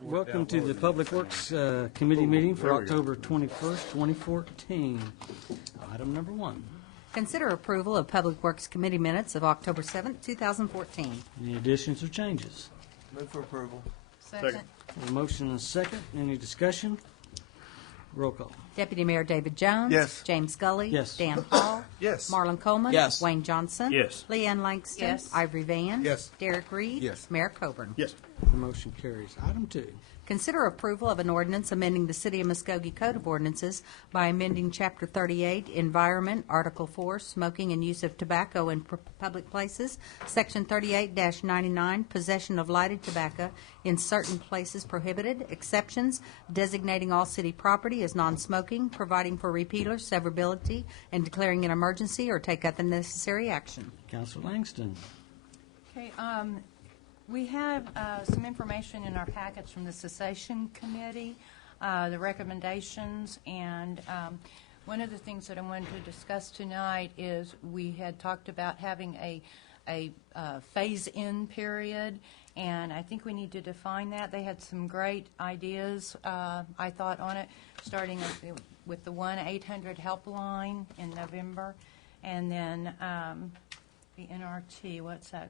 Welcome to the Public Works Committee meeting for October 21st, 2014. Item number 1. Consider approval of Public Works Committee minutes of October 7th, 2014. Any additions or changes? Move for approval. Second. A motion and a second. Any discussion? Roll call. Deputy Mayor David Jones. Yes. James Scully. Yes. Dan Hall. Yes. Marlon Coleman. Yes. Wayne Johnson. Yes. Leanne Langston. Yes. Ivory Van. Yes. Derek Reed. Yes. Mayor Coburn. Yes. The motion carries. Item 2. Consider approval of an ordinance amending the City of Muskogee Code of Ordinances by amending Chapter 38, Environment, Article 4, Smoking and Use of Tobacco in Public Places, Section 38-99, Possession of Lighted Tobacco in Certain Places Prohibited, Exceptions, designating all city property as non-smoking, providing for repealer, severability, and declaring an emergency or take other necessary action. Councilor Langston. Okay, we have some information in our packets from the cessation committee, the recommendations, and one of the things that I wanted to discuss tonight is we had talked about having a phase-in period, and I think we need to define that. They had some great ideas, I thought, on it, starting with the 1-800 helpline in November, and then the NRT, what's that?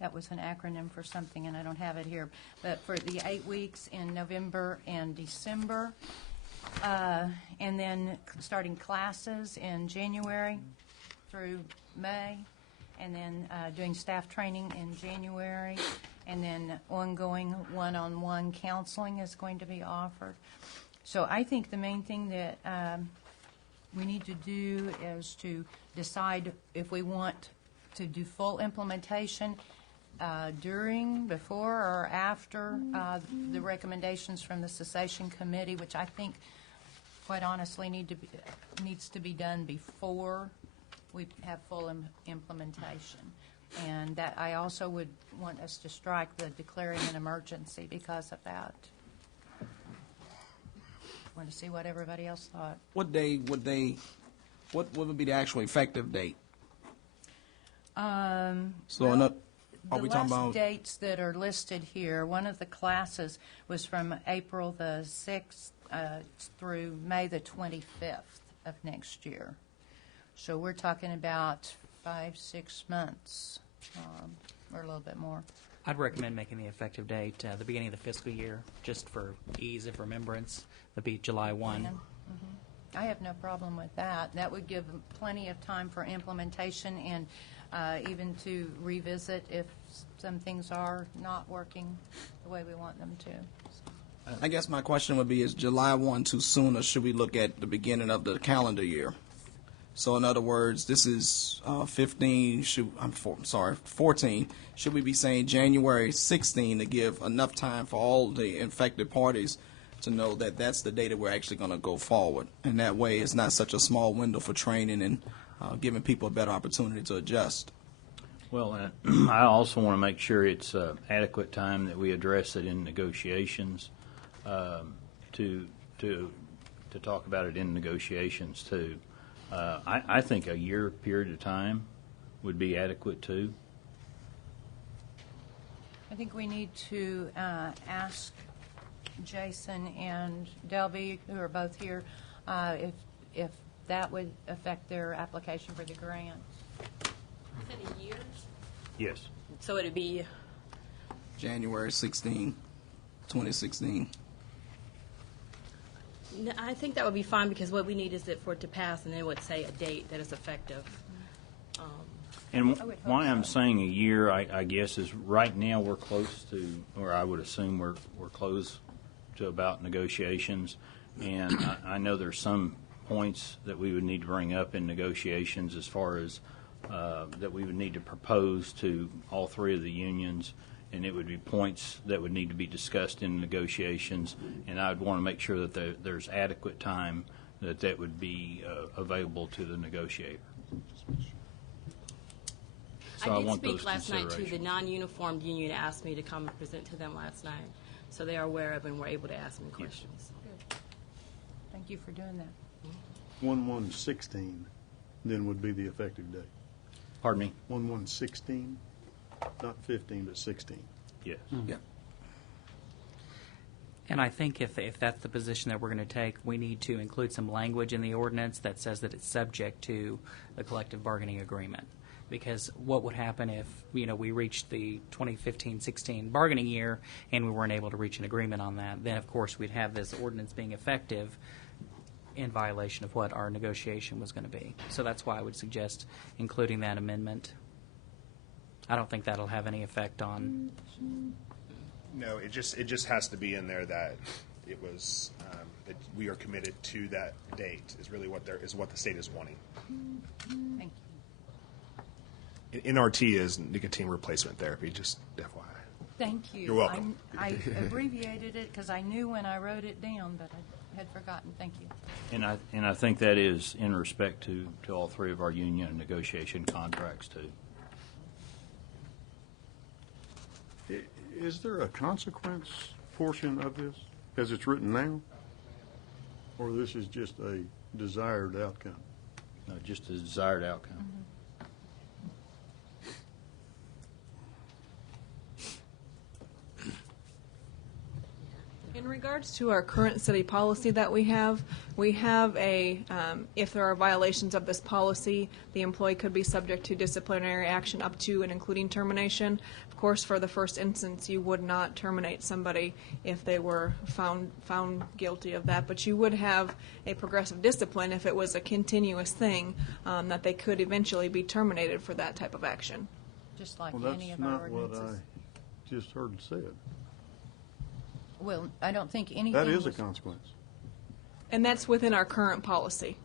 That was an acronym for something, and I don't have it here. But for the 8 weeks in November and December, and then starting classes in January through May, and then doing staff training in January, and then ongoing one-on-one counseling is going to be offered. So I think the main thing that we need to do is to decide if we want to do full implementation during, before, or after the recommendations from the cessation committee, which I think, quite honestly, needs to be done before we have full implementation. And that I also would want us to strike the declaring an emergency because of that. Want to see what everybody else thought. What day would they? What would be the actual effective date? Are we talking about dates that are listed here? One of the classes was from April the 6th through May the 25th of next year. So we're talking about 5-6 months, or a little bit more. I'd recommend making the effective date the beginning of the fiscal year, just for ease of remembrance. That'd be July 1. I have no problem with that. That would give them plenty of time for implementation and even to revisit if some things are not working the way we want them to. I guess my question would be, is July 1 too soon, or should we look at the beginning of the calendar year? So in other words, this is 14. Should we be saying January 16 to give enough time for all the infected parties to know that that's the date that we're actually going to go forward? And that way it's not such a small window for training and giving people a better opportunity to adjust. Well, I also want to make sure it's adequate time that we address it in negotiations, to talk about it in negotiations too. I think a year period of time would be adequate too. I think we need to ask Jason and Delby, who are both here, if that would affect their application for the grant. Is it a year? Yes. So it'd be January 16, 2016. No, I think that would be fine, because what we need is for it to pass, and then it would say a date that is effective. And why I'm saying a year, I guess, is right now we're close to, or I would assume we're close to about negotiations, and I know there's some points that we would need to bring up in negotiations as far as that we would need to propose to all three of the unions, and it would be points that would need to be discussed in negotiations, and I would want to make sure that there's adequate time that would be available to the negotiator. So I did want speak those last night to the considerations. non-uniformed union, asked me to come and present to them last night, so they are aware of and were able to ask me questions. Good. Thank you for doing that. 1/1/16 then would be the effective date. Pardon me? 1/1/16, not 15, but 16. Yes. Yeah. And I think if that's the position that we're going to take, we need to include some language in the ordinance that says that it's subject to the collective bargaining agreement. Because what would happen if, we reached the 2015-16 bargaining year and we weren't able to reach an agreement on that? Then, of course, we'd have this ordinance being effective in violation of what our negotiation was going to be. So that's why I would suggest including that amendment. I don't think that'll have any effect on... No, it just has to be in there that it was that we are committed to that date is really what the state is wanting. Thank you. NRT is nicotine replacement therapy. Just FYI. Thank you. You're welcome. I abbreviated it because I knew when I wrote it down, but I had forgotten. Thank you. And I think that is in respect to all three of our union negotiation contracts too. Is there a consequence portion of this as it's written now? Or this is just a desired outcome? No, just a desired outcome. In regards to our current city policy that we have a, if there are violations of this policy, the employee could be subject to disciplinary action up to and including termination. Of course, for the first instance, you would not terminate somebody if they were found guilty of that, but you would have a progressive discipline if it was a continuous thing, that they could eventually be terminated for that type of action. Just like Well, any that's of our not what ordinances. I just heard said. Well, I don't think anything That is a was- consequence. And that's within our current policy.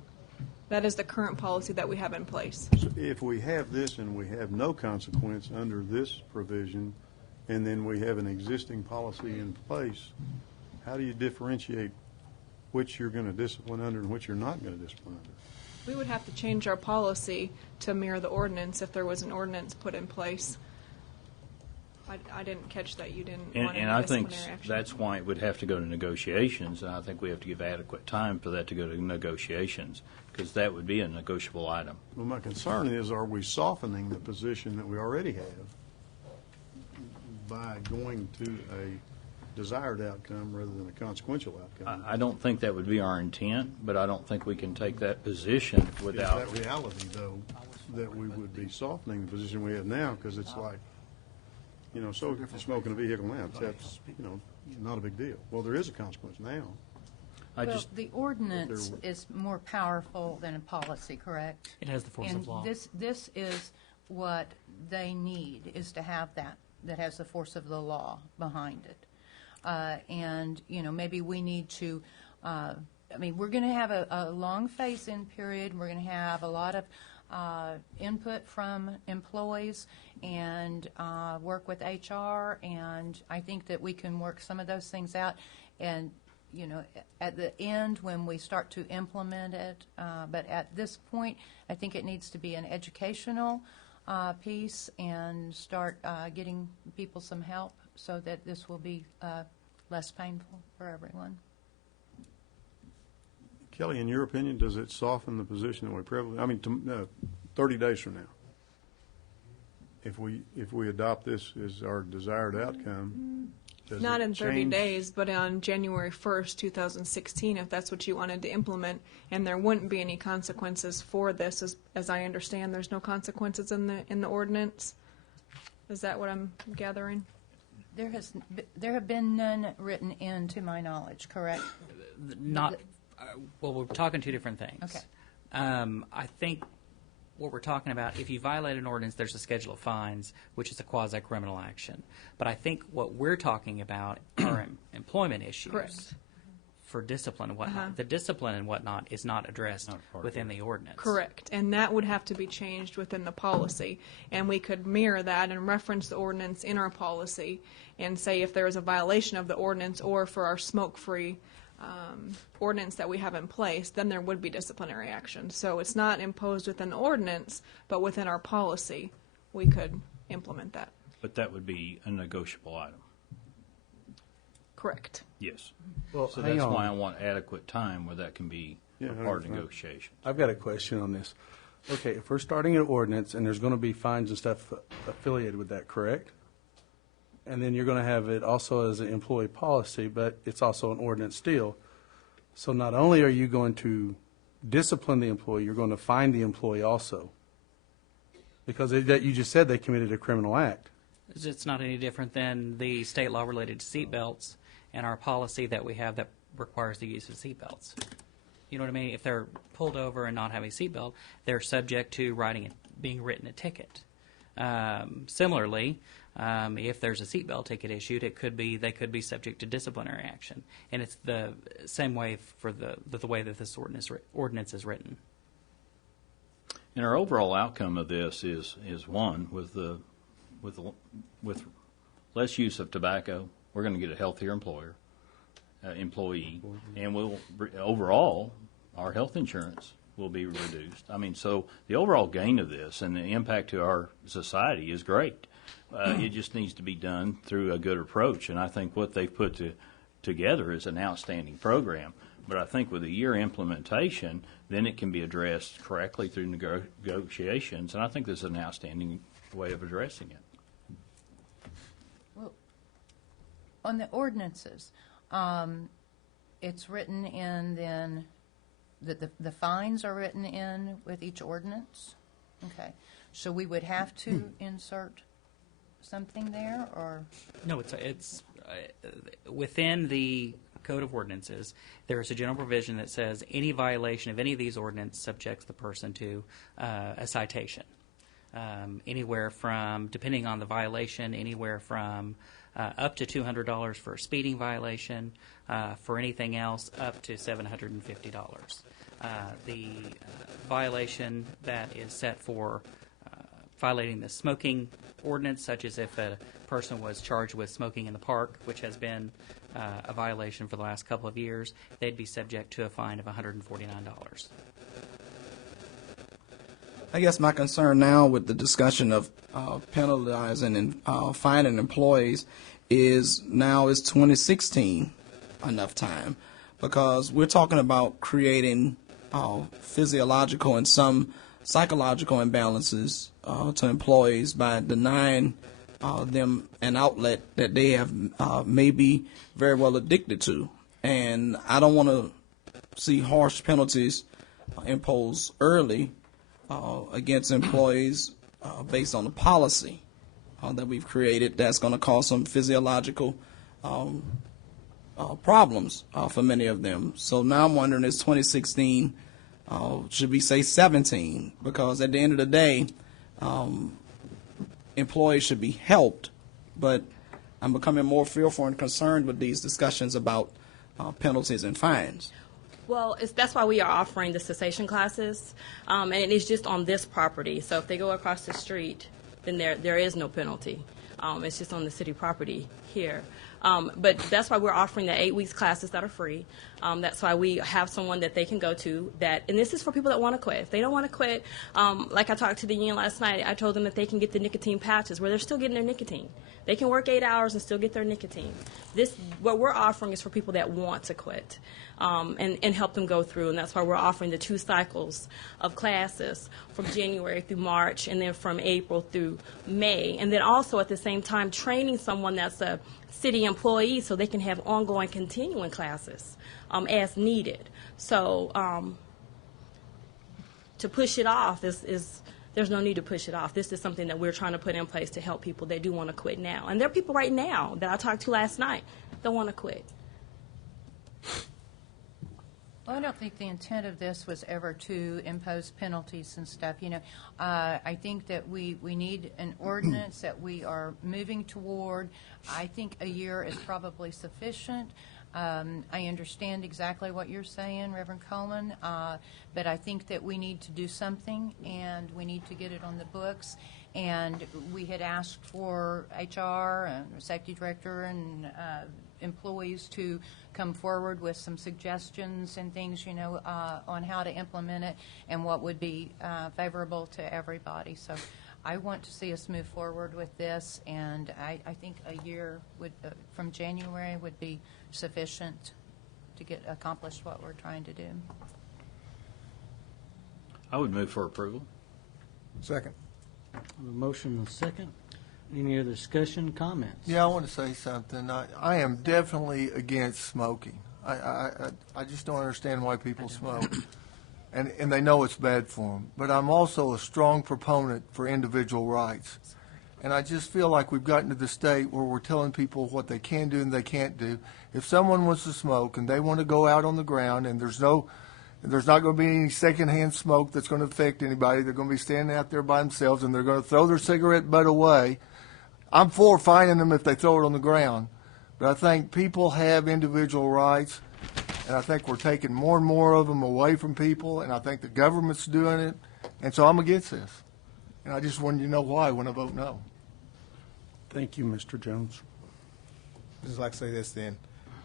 That is the current policy that we have in place. So if we have this and we have no consequence under this provision, and then we have an existing policy in place, how do you differentiate which you're going to discipline under and which you're not going to discipline under? We would have to change our policy to mirror the ordinance if there was an ordinance put in place. I didn't catch that. You didn't want any And I think disciplinary action. that's why it would have to go to negotiations, and I think we have to give adequate time for that to go to negotiations, because that would be a negotiable item. Well, my concern is, are we softening the position that we already have by going to a desired outcome rather than a consequential outcome? I don't think that would be our intent, but I don't think we can take that position without... Is that reality, though, that we would be softening the position we have now, because it's like, so if you're smoking a vehicle now, that's, not a big deal. Well, there is a consequence now. Well, the ordinance is more powerful than a policy, correct? It has the force of law. And this is what they need, is to have that has the force of the law behind it. And, maybe we need to, we're going to have a long phase-in period. We're going to have a lot of input from employees and work with HR, and I think that we can work some of those things out. And, at the end when we start to implement it, but at this point, I think it needs to be an educational piece and start getting people some help so that this will be less painful for everyone. Kelly, in your opinion, does it soften the position that we probably, 30 days from now, if we adopt this as our desired outcome, does Not it in 30 change? days, but on January 1st, 2016, if that's what you wanted to implement, and there wouldn't be any consequences for this, as I understand, there's no consequences in the ordinance. Is that what I'm gathering? There have been none written in, to my knowledge, correct? Not, well, we're talking two different things. Okay. I think what we're talking about, if you violate an ordinance, there's a schedule of fines, which is a quasi-criminal action. But I think what we're talking about are employment issues. Correct. For discipline and whatnot. The discipline and whatnot is not addressed within the ordinance. Correct, and that would have to be changed within the policy, and we could mirror that and reference the ordinance in our policy and say if there is a violation of the ordinance or for our smoke-free ordinance that we have in place, then there would be disciplinary action. So it's not imposed within the ordinance, but within our policy, we could implement that. But that would be a negotiable item. Correct. Yes. Well, So hang that's on. why I want adequate time where that can be a part of negotiations. I've got a question on this. Okay, if we're starting an ordinance and there's going to be fines and stuff affiliated with that, correct? and then you're going to have it also as an employee policy, but it's also an ordinance still. So not only are you going to discipline the employee, you're going to fine the employee also. Because that you just said they committed a criminal act. It's not any different than the state law related to seatbelts and our policy that we have that requires the use of seatbelts. You know what I mean? If they're pulled over and not having a seatbelt, they're subject to being written a ticket. Similarly, if there's a seatbelt ticket issued, they could be subject to disciplinary action, and it's the same way for the way that this ordinance is written. And our overall outcome of this is one with less use of tobacco, we're going to get a healthier employee, and overall our health insurance will be reduced. I mean, so the overall gain of this and the impact to our society is great. It just needs to be done through a good approach, and I think what they've put together is an outstanding program. But I think with a year implementation, then it can be addressed correctly through negotiations, and I think this is an outstanding way of addressing it. Well, on the ordinances, it's written in then, the fines are written in with each ordinance? Okay. So we would have to insert something there, or? No, it's within the Code of Ordinances, there is a general provision that says any violation of any of these ordinances subjects the person to a citation. Anywhere from, depending on the violation, anywhere from up to $200 for a speeding violation, for anything else up to $750. The violation that is set for violating the smoking ordinance, such as if a person was charged with smoking in the park, which has been a violation for the last couple of years, they'd be subject to a fine of $149. I guess my concern now with the discussion of penalizing and fining employees is 2016 enough time? Because we're talking about creating physiological and some psychological imbalances to employees by denying them an outlet that they have may be very well addicted to. And I don't want to see harsh penalties imposed early against employees based on the policy that we've created that's going to cause some physiological problems for many of them. So now I'm wondering, is 2016, should we say 17? Because at the end of the day, employees should be helped, but I'm becoming more fearful and concerned with these discussions about penalties and fines. Well, that's why we are offering the cessation classes, and it is just on this property. So if they go across the street, then there is no penalty. It's just on the city property here. But that's why we're offering the 8 weeks classes that are free. That's why we have someone that they can go to and this is for people that want to quit. If they don't want to quit, like I talked to the union last night, I told them that they can get the nicotine patches where they're still getting their nicotine. They can work 8 hours and still get their nicotine. What we're offering is for people that want to quit. And help them go through, and that's why we're offering the 2 cycles of classes from January through March, and then from April through May, and then also at the same time training someone that's a city employee so they can have ongoing continuing classes as needed. So to push it off there's no need to push it off. This is something that we're trying to put in place to help people that do want to quit now, and there are people right now that I talked to last night that want to quit. Well, I don't think the intent of this was ever to impose penalties and stuff. I think that we need an ordinance that we are moving toward. I think a year is probably sufficient. I understand exactly what you're saying, Reverend Coleman, but I think that we need to do something, and we need to get it on the books. And we had asked for HR and safety director and employees to come forward with some suggestions and things, on how to implement it and what would be favorable to everybody. So I want to see us move forward with this, and I think a year from January would be sufficient to get accomplished what we're trying to do. I would move for approval. Second. A motion and a second. Any other discussion, comments? Yeah, I want to say something. I am definitely against smoking. I just don't understand why people smoke. And they know it's bad for them. But I'm also a strong proponent for individual rights. And I just feel like we've gotten to the state where we're telling people what they can do and they can't do. If someone wants to smoke and they want to go out on the ground and there's not going to be any secondhand smoke that's going to affect anybody, they're going to be standing out there by themselves and they're going to throw their cigarette butt away, I'm for fining them if they throw it on the ground. But I think people have individual rights, and I think we're taking more and more of them away from people, and I think the government's doing it, and so I'm against this. And I just wanted you to know why when I vote no. Thank you, Mr. Jones. Just like to say this then.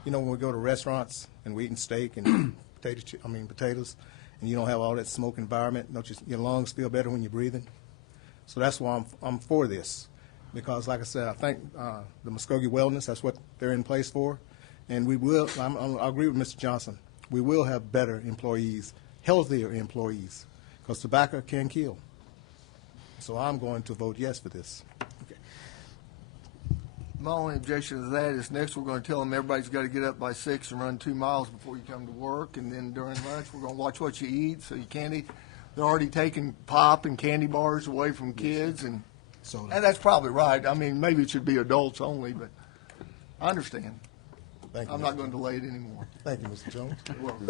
You know, when we go to restaurants and we're eating steak and potatoes, and you don't have all that smoke environment, don't your lungs feel better when you're breathing? So that's why I'm for this. Because, like I said, I think the Muskogee Wellness, that's what they're in place for. And we will, I agree with Mr. Johnson, we will have better employees, healthier employees, because tobacco can kill. So I'm going to vote yes for this. My only objection to that is next we're going to tell them everybody's got to get up by 6 and run 2 miles before you come to work, and then during lunch we're going to watch what you eat so you can't eat. They're already taking pop and candy bars away from kids, and that's probably right. I mean, maybe it should be adults only, but I understand. Thank you, I'm not going to delay it anymore. Thank you, Mr. Jones. You're welcome.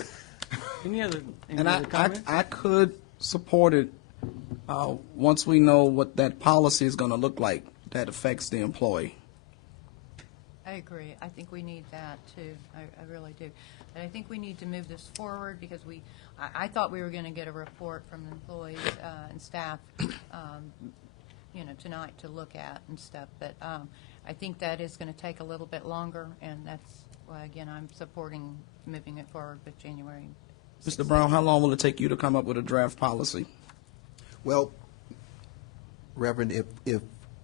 Any other And comments? I could support it once we know what that policy is going to look like that affects the employee. I agree. I think we need that too. I really do. And I think we need to move this forward because I thought we were going to get a report from the employees and staff, tonight to look at and stuff. But I think that is going to take a little bit longer, and that's why, again, I'm supporting moving it forward with January 16th. Mr. Brown, how long will it take you to come up with a draft policy? Well, Reverend,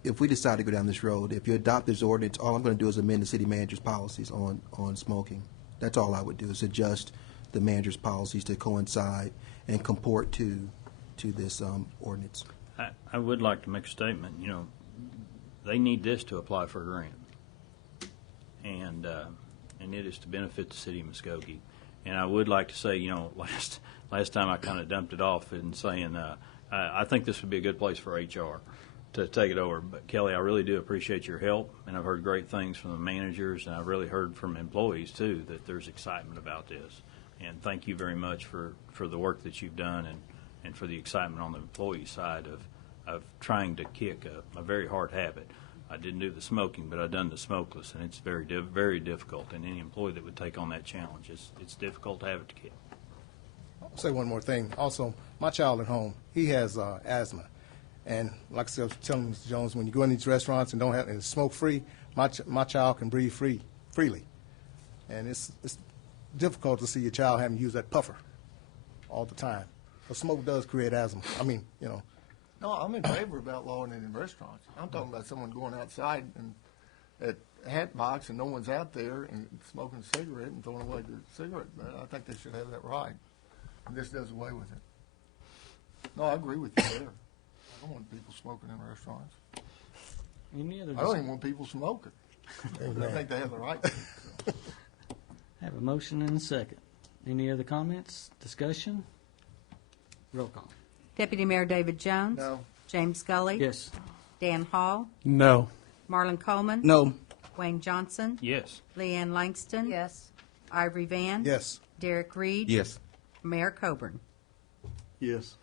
if we decide to go down this road, if you adopt this ordinance, all I'm going to do is amend the city manager's policies on smoking. That's all I would do, is adjust the manager's policies to coincide and comport to this ordinance. I would like to make a statement. They need this to apply for a grant, and it is to benefit the city of Muskogee. And I would like to say, last time I kind of dumped it off in saying I think this would be a good place for HR to take it over. But Kelly, I really do appreciate your help, and I've heard great things from the managers, and I've really heard from employees too that there's excitement about this. And thank you very much for the work that you've done and for the excitement on the employee side of trying to kick a very hard habit. I didn't do the smoking, but I've done the smokeless, and it's very, very difficult. And any employee that would take on that challenge, it's difficult to have it to kick. I'll say one more thing. Also, my child at home, he has asthma. And like I said, I was telling Mr. Jones, when you go in these restaurants and and it's smoke-free, my child can breathe freely. And it's difficult to see your child having to use that puffer all the time. But smoke does create asthma. No, I'm in favor of outlawing it in restaurants. I'm talking about someone going outside and at a hat box and no one's out there and smoking a cigarette and throwing away the cigarette. But I think they should have that right. And this does away with it. No, I agree with you there. I don't want people smoking in restaurants. Any other I don't even want people smoking. I think they have the right to. So. Have a motion and a second. Any other comments, discussion? Roll call. Deputy Mayor David Jones. No. James Scully. Yes. Dan Hall. No. Marlon Coleman. No. Wayne Johnson. Yes. Leanne Langston. Yes. Ivory Van. Yes. Derek Reed. Yes. Mayor Coburn. Yes.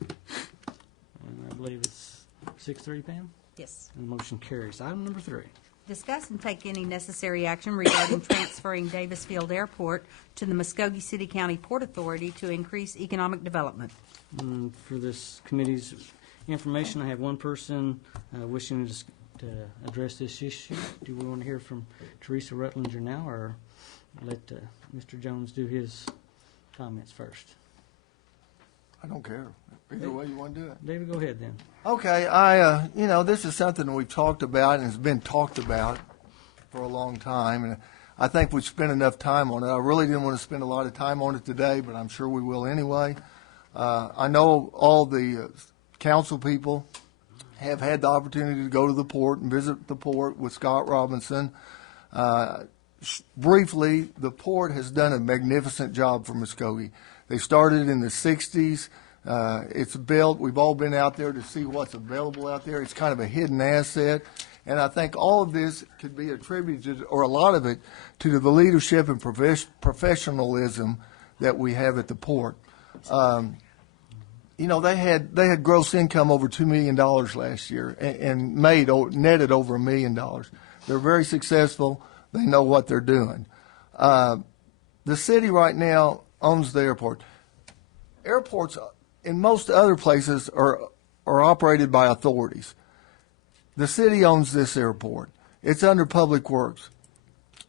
And I believe it's 6-3, Pam? Yes. And the motion carries. Item number 3. Discuss and take any necessary action regarding transferring Davis Field Airport to the Muskogee City County Port Authority to increase economic development. For this committee's information, I have one person wishing to address this issue. Do we want to hear from Teresa Rutlinger now, or let Mr. Jones do his comments first? I don't care. Either way you want to do it. David, go ahead then. Okay, this is something we've talked about and has been talked about for a long time, and I think we've spent enough time on it. I really didn't want to spend a lot of time on it today, but I'm sure we will anyway. I know all the council people have had the opportunity to go to the port and visit the port with Scott Robinson. Briefly, the port has done a magnificent job for Muskogee. They started in the 60s. It's built. We've all been out there to see what's available out there. It's kind of a hidden asset. And I think all of this could be attributed, or a lot of it, to the leadership and professionalism that we have at the port. You know, they had gross income over $2 million last year and netted over $1 million. They're very successful. They know what they're doing. The city right now owns the airport. Airports in most other places are operated by authorities. The city owns this airport. It's under PublicWorks.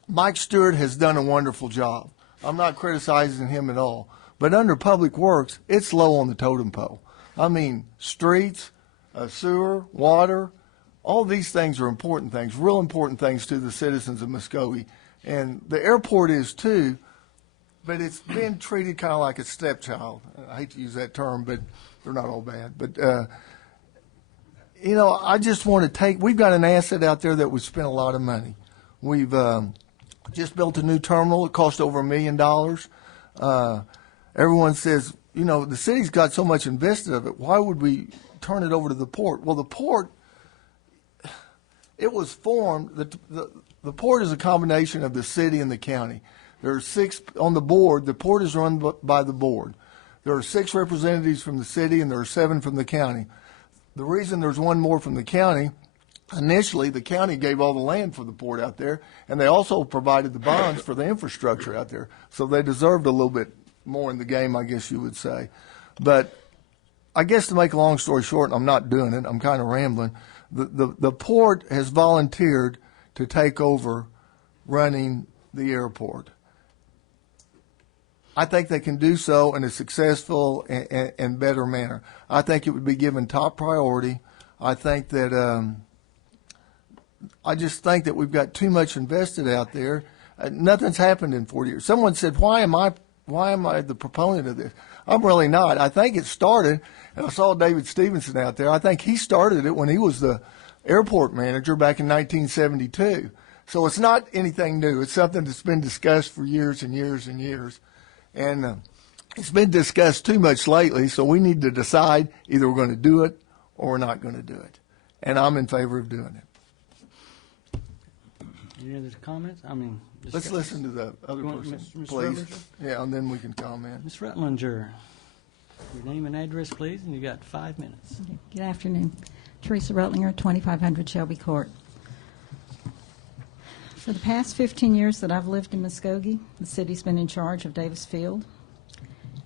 Mike Stewart has done a wonderful job. I'm not criticizing him at all. But under PublicWorks, it's low on the totem pole. I mean, streets, sewer, water, all these things are important things, real important things to the citizens of Muskogee. And the airport is too, but it's been treated kind of like a stepchild. I hate to use that term, but they're not all bad. But, you know, I just want to we've got an asset out there that would spend a lot of money. We've just built a new terminal. It cost over $1 million. Everyone says, you know, the city's got so much invested of it. Why would we turn it over to the port? Well, the port, it was formed, the port is a combination of the city and the county. There are 6 on the board. The port is run by the board. There are 6 representatives from the city and there are 7 from the county. The reason there's 1 more from the county, initially the county gave all the land for the port out there, and they also provided the bonds for the infrastructure out there. So they deserved a little bit more in the game, I guess you would say. But I guess to make a long story short, and I'm not doing it, I'm kind of rambling, the port has volunteered to take over running the airport. I think they can do so in a successful and better manner. I think it would be given top priority. I think that I just think that we've got too much invested out there. Nothing's happened in 40 years. Someone said, why am I the proponent of this? I'm really not. I think it started, and I saw David Stevenson out there. I think he started it when he was the airport manager back in 1972. So it's not anything new. It's something that's been discussed for years and years and years. And it's been discussed too much lately, so we need to decide either we're going to do it or we're not going to do it. And I'm in favor of doing it. Any other comments? I mean, let's listen to the other person, please. Yeah, and then we can comment. Ms. Rutlinger, your name and address, please, and you got 5 minutes. Good afternoon. Teresa Rutlinger, 2500 Shelby Court. For the past 15 years that I've lived in Muskogee, the city's been in charge of Davis Field,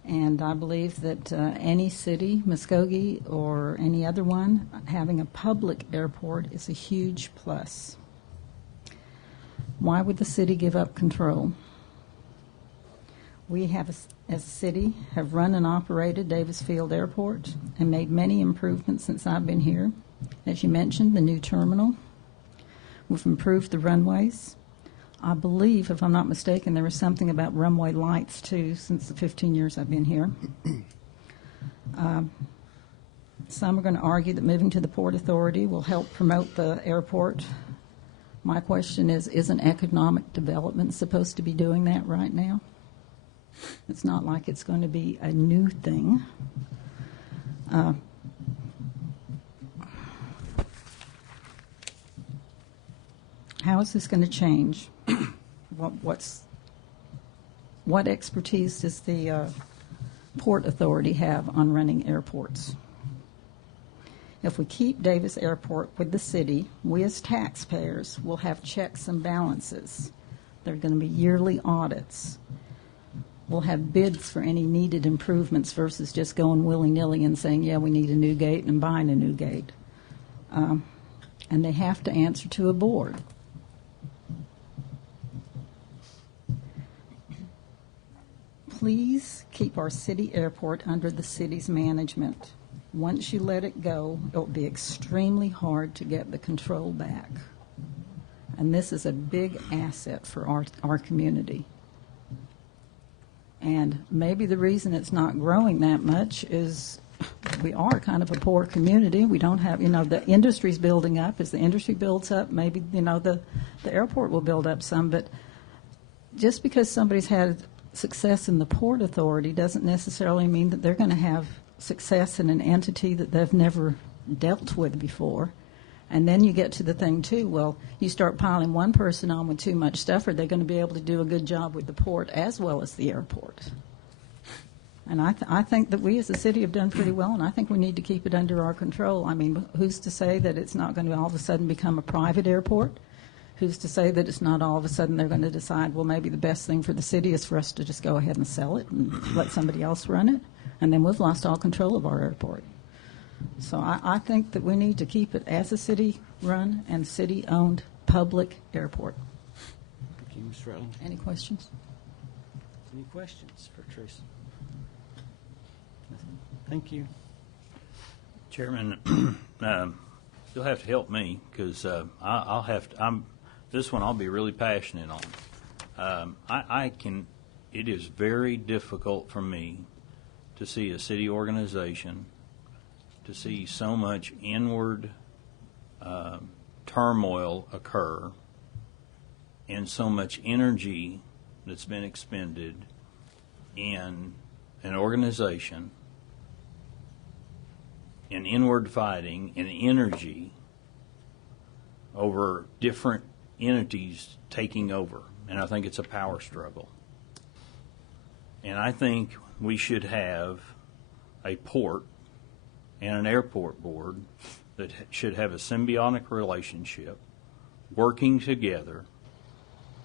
and I believe that any city, Muskogee or any other one, having a public airport is a huge plus. Why would the city give up control? We have, as a city, have run and operated Davis Field Airport and made many improvements since I've been here. As you mentioned, the new terminal. We've improved the runways. I believe, if I'm not mistaken, there was something about runway lights, too, since the 15 years I've been here. Some are going to argue that moving to the Port Authority will help promote the airport. My question is, isn't economic development supposed to be doing that right now? It's not like it's going to be a new thing. How is this going to change? What expertise does the Port Authority have on running airports? If we keep Davis Airport with the city, we as taxpayers will have checks and balances. There are going to be yearly audits. We'll have bids for any needed improvements versus just going willy-nilly and saying, yeah, we need a new gate and buying a new gate. And they have to answer to a board. Please keep our city airport under the city's management. Once you let it go, it will be extremely hard to get the control back. And this is a big asset for our community. And maybe the reason it's not growing that much is we are kind of a poor community. We don't have, the industry's building up. As the industry builds up, maybe, the airport will build up some. But just because somebody's had success in the Port Authority doesn't necessarily mean that they're going to have success in an entity that they've never dealt with before. And then you get to the thing, too, well, you start piling one person on with too much stuff, are they going to be able to do a good job with the port as well as the airport? And I think that we as a city have done pretty well, and I think we need to keep it under our control. I mean, who's to say that it's not going to all of a sudden become a private airport? Who's to say that it's not all of a sudden they're going to decide, well, maybe the best thing for the city is for us to just go ahead and sell it and let somebody else run it, and then we've lost all control of our airport. So I think that we need to keep it as a city-run and city-owned public airport. Thank you, Ms. Rutland. Any questions? Any questions for Teresa? Nothing. Thank you. Chairman, you'll have to help me because I'll have to. This one I'll be really passionate on. It is very difficult for me to see a city organization, to see so much inward turmoil occur and so much energy that's been expended in an organization, in inward fighting and energy over different entities taking over. And I think it's a power struggle. And I think we should have a port and an airport board that should have a symbiotic relationship, working together.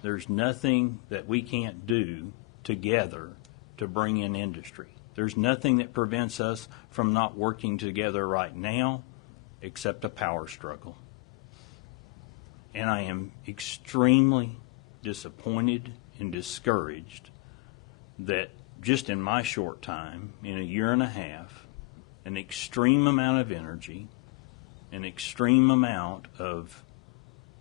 There's nothing that we can't do together to bring in industry. There's nothing that prevents us from not working together right now except a power struggle. And I am extremely disappointed and discouraged that just in my short time, in a year and a half, an extreme amount of energy, an extreme amount of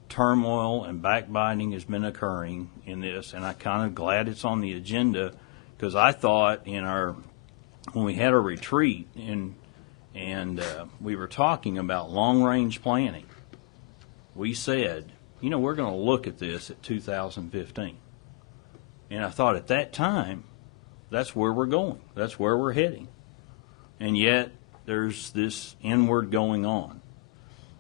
turmoil and backbiting has been occurring in this, and I'm kind of glad it's on the agenda because I thought when we had a retreat and we were talking about long-range planning, we said, we're going to look at this at 2015. And I thought at that time, that's where we're going. That's where we're heading. And yet, there's this inward going on.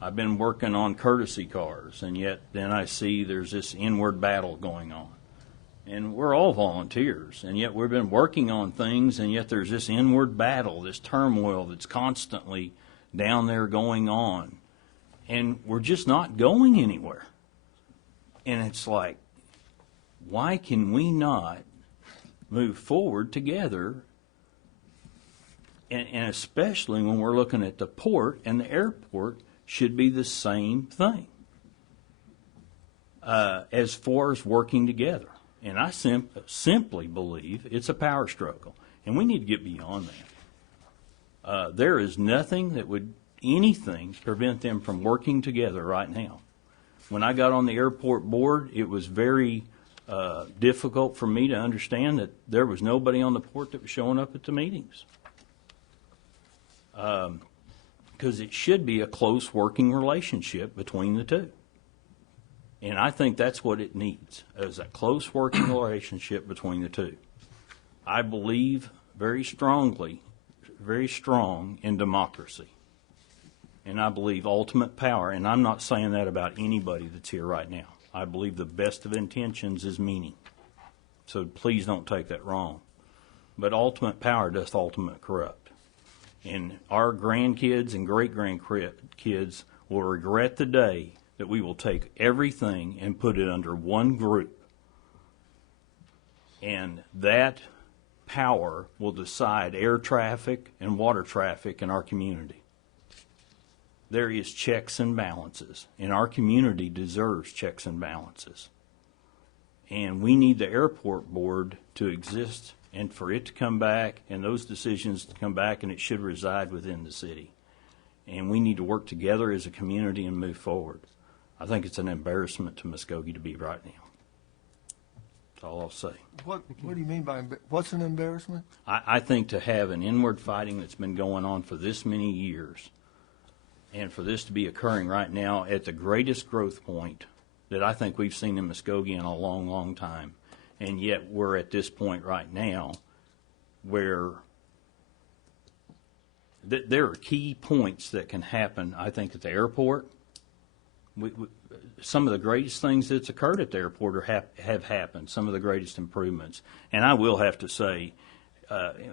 I've been working on courtesy cars, and yet then I see there's this inward battle going on. And we're all volunteers, and yet we've been working on things, and yet there's this inward battle, this turmoil that's constantly down there going on. And we're just not going anywhere. And it's like, why can we not move forward together? And especially when we're looking at the port and the airport should be the same thing as far as working together. And I simply believe it's a power struggle, and we need to get beyond that. There is nothing that would anything prevent them from working together right now. When I got on the airport board, it was very difficult for me to understand that there was nobody on the port that was showing up at the meetings. Because it should be a close working relationship between the two. And I think that's what it needs, is a close working relationship between the two. I believe very strong in democracy. And I believe ultimate power, and I'm not saying that about anybody that's here right now. I believe the best of intentions is meaning. So please don't take that wrong. But ultimate power doth ultimate corrupt. And our grandkids and great-grandkids will regret the day that we will take everything and put it under one group. And that power will decide air traffic and water traffic in our community. There is checks and balances, and our community deserves checks and balances. And we need the airport board to exist and for it to come back and those decisions to come back, and it should reside within the city. And we need to work together as a community and move forward. I think it's an embarrassment to Muskogee to be right now. That's all I'll say. What do you mean by, what's an embarrassment? I think to have an inward fighting that's been going on for this many years, and for this to be occurring right now at the greatest growth point that I think we've seen in Muskogee in a long, long time, and yet we're at this point right now where there are key points that can happen, I think, at the airport. Some of the greatest things that's occurred at the airport have happened, some of the greatest improvements. And I will have to say,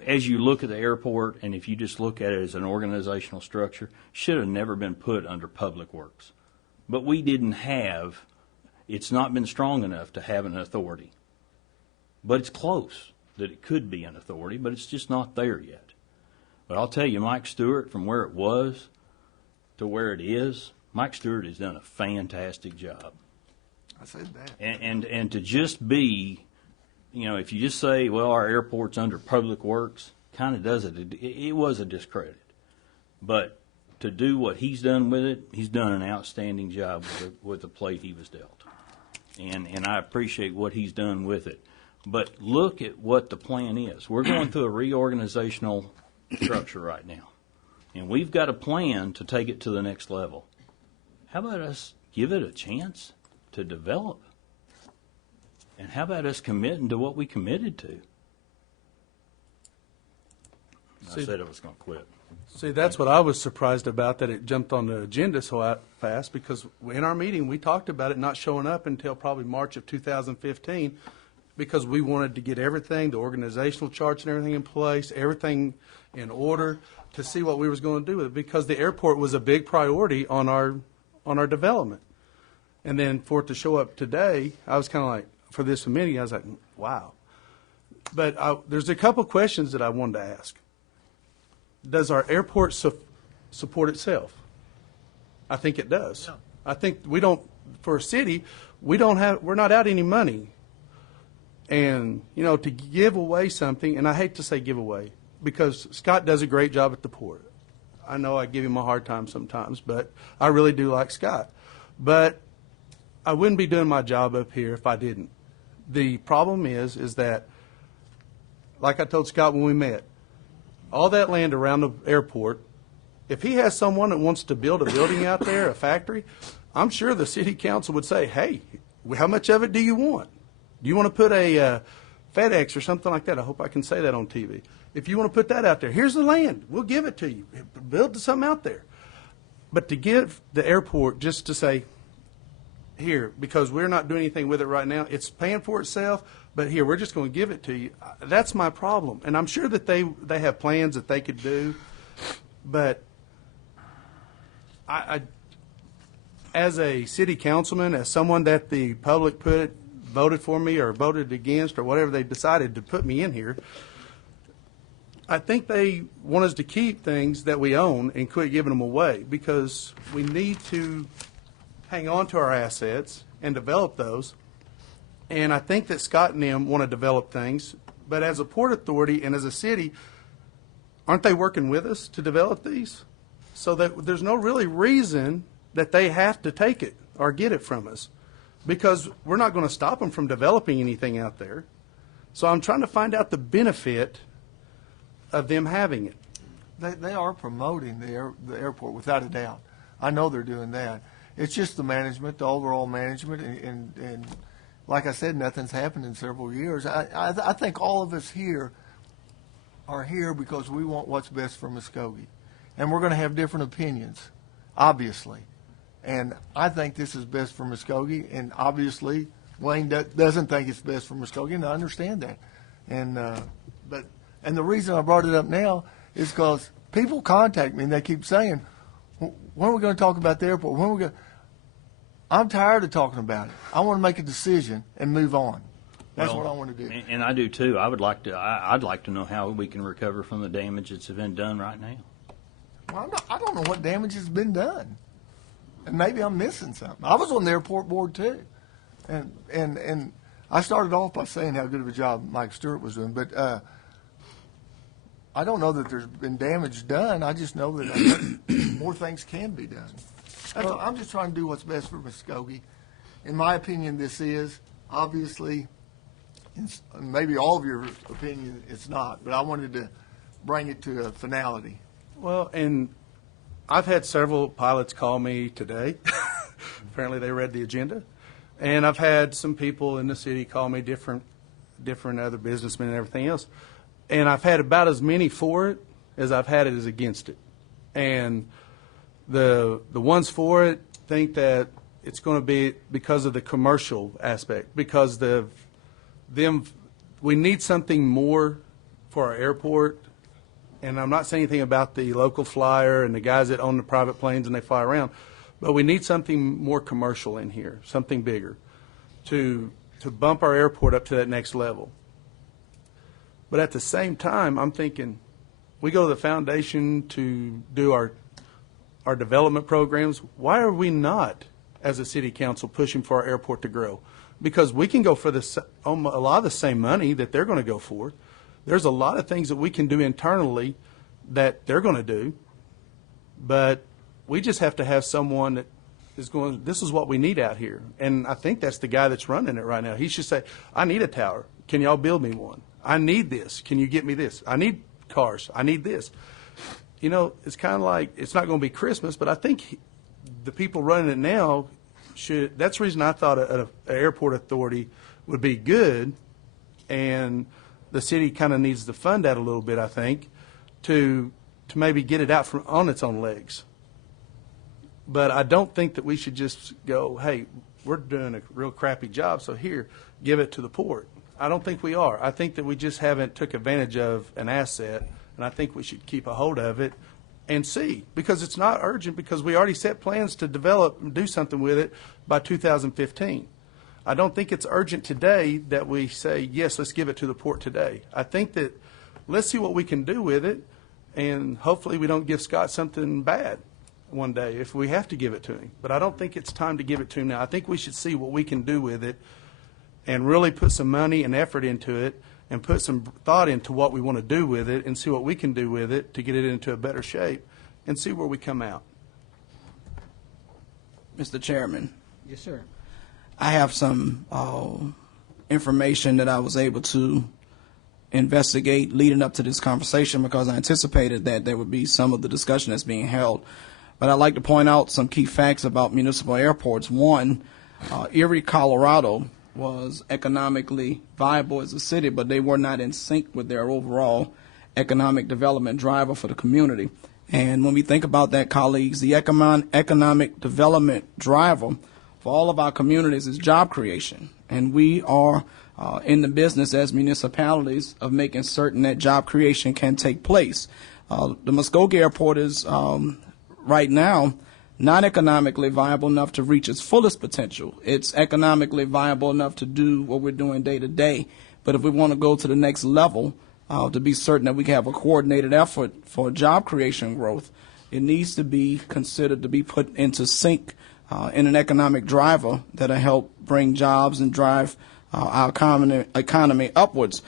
as you look at the airport, and if you just look at it as an organizational structure, should have never been put under PublicWorks. But we didn't have, it's not been strong enough to have an authority. But it's close that it could be an authority, but it's just not there yet. But I'll tell you, Mike Stewart, from where it was to where it is, Mike Stewart has done a fantastic job. I said that. And to just be, you know, if you just say, well, our airport's under PublicWorks, kind of does it. It was a discredit. But to do what he's done with it, he's done an outstanding job with the plate he was dealt. And I appreciate what he's done with it. But look at what the plan is. We're going through a reorganizational structure right now. And we've got a plan to take it to the next level. How about us give it a chance to develop? And how about us committing to what we committed to? I said I was going to quit. See, that's what I was surprised about, that it jumped on the agenda so fast, because in our meeting, we talked about it not showing up until probably March of 2015, because we wanted to get everything, the organizational charts and everything in place, everything in order, to see what we was going to do with it, because the airport was a big priority on our development. And then for it to show up today, I was kind of like, for this meeting, I was like, wow. But there's a couple questions that I wanted to ask. Does our airport support itself? I think it does. Yeah. I think we don't, for a city, we're not out any money. And, you know, to give away something, and I hate to say give away, because Scott does a great job at the port. I know I give him a hard time sometimes, but I really do like Scott. But I wouldn't be doing my job up here if I didn't. The problem is that, like I told Scott when we met, all that land around the airport, if he has someone that wants to build a building out there, a factory, I'm sure the city council would say, hey, how much of it do you want? Do you want to put a FedEx or something like that? I hope I can say that on TV. If you want to put that out there, here's the land. We'll give it to you. Build something out there. But to give the airport just to say, here, because we're not doing anything with it right now, it's paying for itself, but here, we're just going to give it to you. That's my problem. And I'm sure that they have plans that they could do, but I as a city councilman, as someone that the public voted for me or voted against or whatever they decided to put me in here, I think they want us to keep things that we own and quit giving them away, because we need to hang on to our assets and develop those. And I think that Scott and them want to develop things, but as a port authority and as a city, aren't they working with us to develop these? So that there's no really reason that they have to take it or get it from us, because we're not going to stop them from developing anything out there. So I'm trying to find out the benefit of them having it. They are promoting the airport without a doubt. I know they're doing that. It's just the management, the overall management, and like I said, nothing's happened in several years. I think all of us here are here because we want what's best for Muskogee. And we're going to have different opinions, obviously. And I think this is best for Muskogee, and obviously Wayne doesn't think it's best for Muskogee, and I understand that. And the reason I brought it up now is because people contact me and they keep saying, when are we going to talk about the airport? When are we going? I'm tired of talking about it. I want to make a decision and move on. That's what I want to do. And I do too. I'd like to know how we can recover from the damage that's been done right now. Well, I don't know what damage has been done, and maybe I'm missing something. I was on the airport board too, and I started off by saying how good of a job Mike Stewart was doing, but I don't know that there's been damage done. I just know that more things can be done. I'm just trying to do what's best for Muskogee. In my opinion, this is obviously maybe all of your opinion it's not, but I wanted to bring it to a finality. Well, and I've had several pilots call me today. Apparently they read the agenda. And I've had some people in the city call me, different other businessmen and everything else. And I've had about as many for it as I've had it as against it. And the ones for it think that it's going to be because of the commercial aspect, because we need something more for our airport. And I'm not saying anything about the local flyer and the guys that own the private planes and they fly around, but we need something more commercial in here, something bigger, to bump our airport up to that next level. But at the same time, I'm thinking, we go to the foundation to do our development programs. Why are we not, as a city council, pushing for our airport to grow? Because we can go for a lot of the same money that they're going to go for. There's a lot of things that we can do internally that they're going to do, but we just have to have someone that is going, this is what we need out here. And I think that's the guy that's running it right now. He should say, I need a tower. Can y'all build me one? I need this. Can you get me this? I need cars. I need this. You know, it's kind of like, it's not going to be Christmas, but I think the people running it now should, that's the reason I thought an airport authority would be good, and the city kind of needs to fund that a little bit, I think, to maybe get it out on its own legs. But I don't think that we should just go, hey, we're doing a real crappy job, so here, give it to the port. I don't think we are. I think that we just haven't took advantage of an asset, and I think we should keep a hold of it and see, because it's not urgent, because we already set plans to develop and do something with it by 2015. I don't think it's urgent today that we say, yes, let's give it to the port today. I think that let's see what we can do with it, and hopefully we don't give Scott something bad one day if we have to give it to him. But I don't think it's time to give it to him now. I think we should see what we can do with it and really put some money and effort into it and put some thought into what we want to do with it and see what we can do with it to get it into a better shape and see where we come out. Mr. Chairman. Yes, sir. I have some information that I was able to investigate leading up to this conversation, because I anticipated that there would be some of the discussion that's being held. But I'd like to point out some key facts about municipal airports. One, Erie, Colorado was economically viable as a city, but they were not in sync with their overall economic development driver for the community. And when we think about that, colleagues, the economic development driver for all of our communities is job creation. And we are in the business as municipalities of making certain that job creation can take place. The Muskogee Airport is right now not economically viable enough to reach its fullest potential. It's economically viable enough to do what we're doing day to day. But if we want to go to the next level, to be certain that we can have a coordinated effort for job creation growth, it needs to be considered to be put into sync in an economic driver that'll help bring jobs and drive our economy upwards.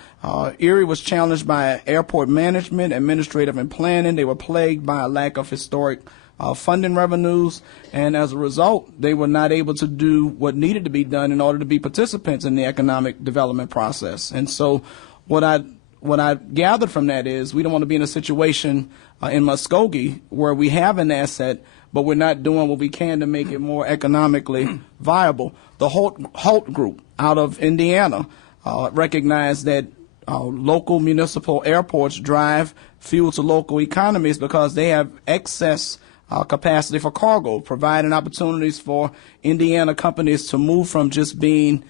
Erie was challenged by airport management, administrative, and planning. They were plagued by a lack of historic funding revenues, and as a result, they were not able to do what needed to be done in order to be participants in the economic development process. And so what I gathered from that is we don't want to be in a situation in Muskogee where we have an asset, but we're not doing what we can to make it more economically viable. The Holt Group out of Indiana recognized that local municipal airports drive fuel to local economies because they have excess capacity for cargo, providing opportunities for Indiana companies to move from just being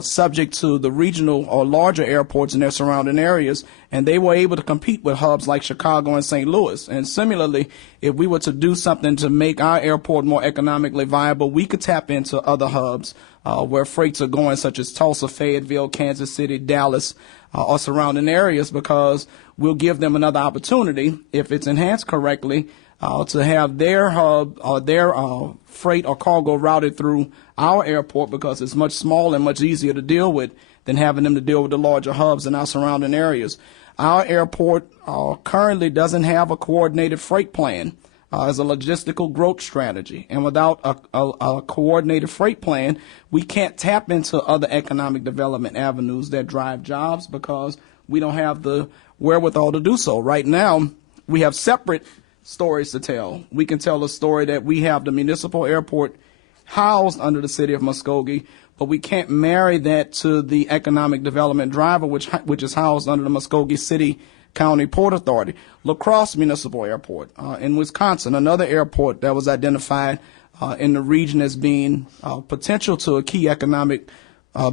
subject to the regional or larger airports in their surrounding areas, and they were able to compete with hubs like Chicago and St. Louis. And similarly, if we were to do something to make our airport more economically viable, we could tap into other hubs where freights are going, such as Tulsa, Fayetteville, Kansas City, Dallas, or surrounding areas, because we'll give them another opportunity, if it's enhanced correctly, to have their hub or their freight or cargo routed through our airport, because it's much smaller and much easier to deal with than having them to deal with the larger hubs in our surrounding areas. Our airport currently doesn't have a coordinated freight plan. as a logistical growth strategy. And without a coordinated freight plan, we can't tap into other economic development avenues that drive jobs because we don't have the wherewithal to do so. Right now, we have separate stories to tell. We can tell a story that we have the municipal airport housed under the city of Muskogee, but we can't marry that to the economic development driver, which is housed under the Muskogee City County Port Authority. La Crosse Municipal Airport in Wisconsin, another airport that was identified in the region as being potential to a key economic,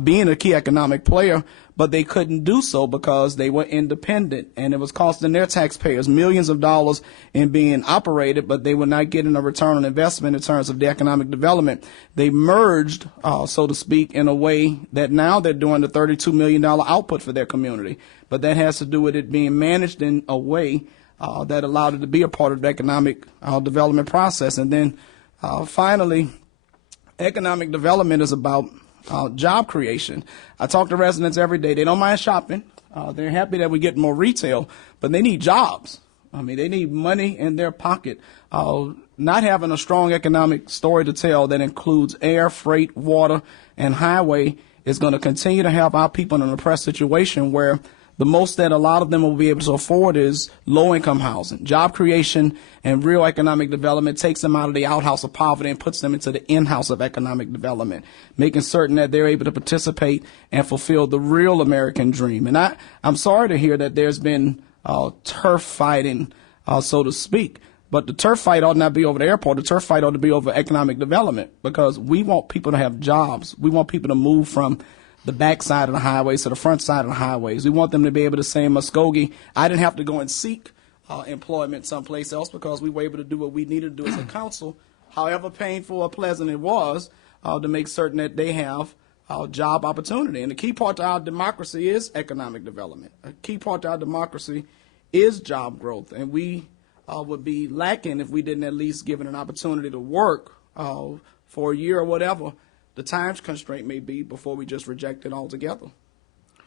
being a key economic player, but they couldn't do so because they were independent, and it was costing their taxpayers millions of dollars in being operated, but they were not getting a return on investment in terms of the economic development. They merged, so to speak, in a way that now they're doing the $32 million output for their community, but that has to do with it being managed in a way that allowed it to be a part of the economic development process. And then finally, economic development is about job creation. I talk to residents every day. They don't mind shopping. They're happy that we get more retail, but they need jobs. I mean, they need money in their pocket. Not having a strong economic story to tell that includes air, freight, water, and highway is going to continue to have our people in an oppressed situation where the most that a lot of them will be able to afford is low-income housing. Job creation and real economic development takes them out of the outhouse of poverty and puts them into the in-house of economic development, making certain that they're able to participate and fulfill the real American dream. And I'm sorry to hear that there's been turf fighting, so to speak. But the turf fight ought not be over the airport. The turf fight ought to be over economic development because we want people to have jobs. We want people to move from the back side of the highways to the front side of the highways. We want them to be able to say in Muskogee, I didn't have to go and seek employment someplace else because we were able to do what we needed to do as a council, however painful or pleasant it was, to make certain that they have job opportunity. And the key part to our democracy is economic development. A key part to our democracy is job growth. And we would be lacking if we didn't at least give it an opportunity to work for a year or whatever the time constraint may be before we just reject it altogether.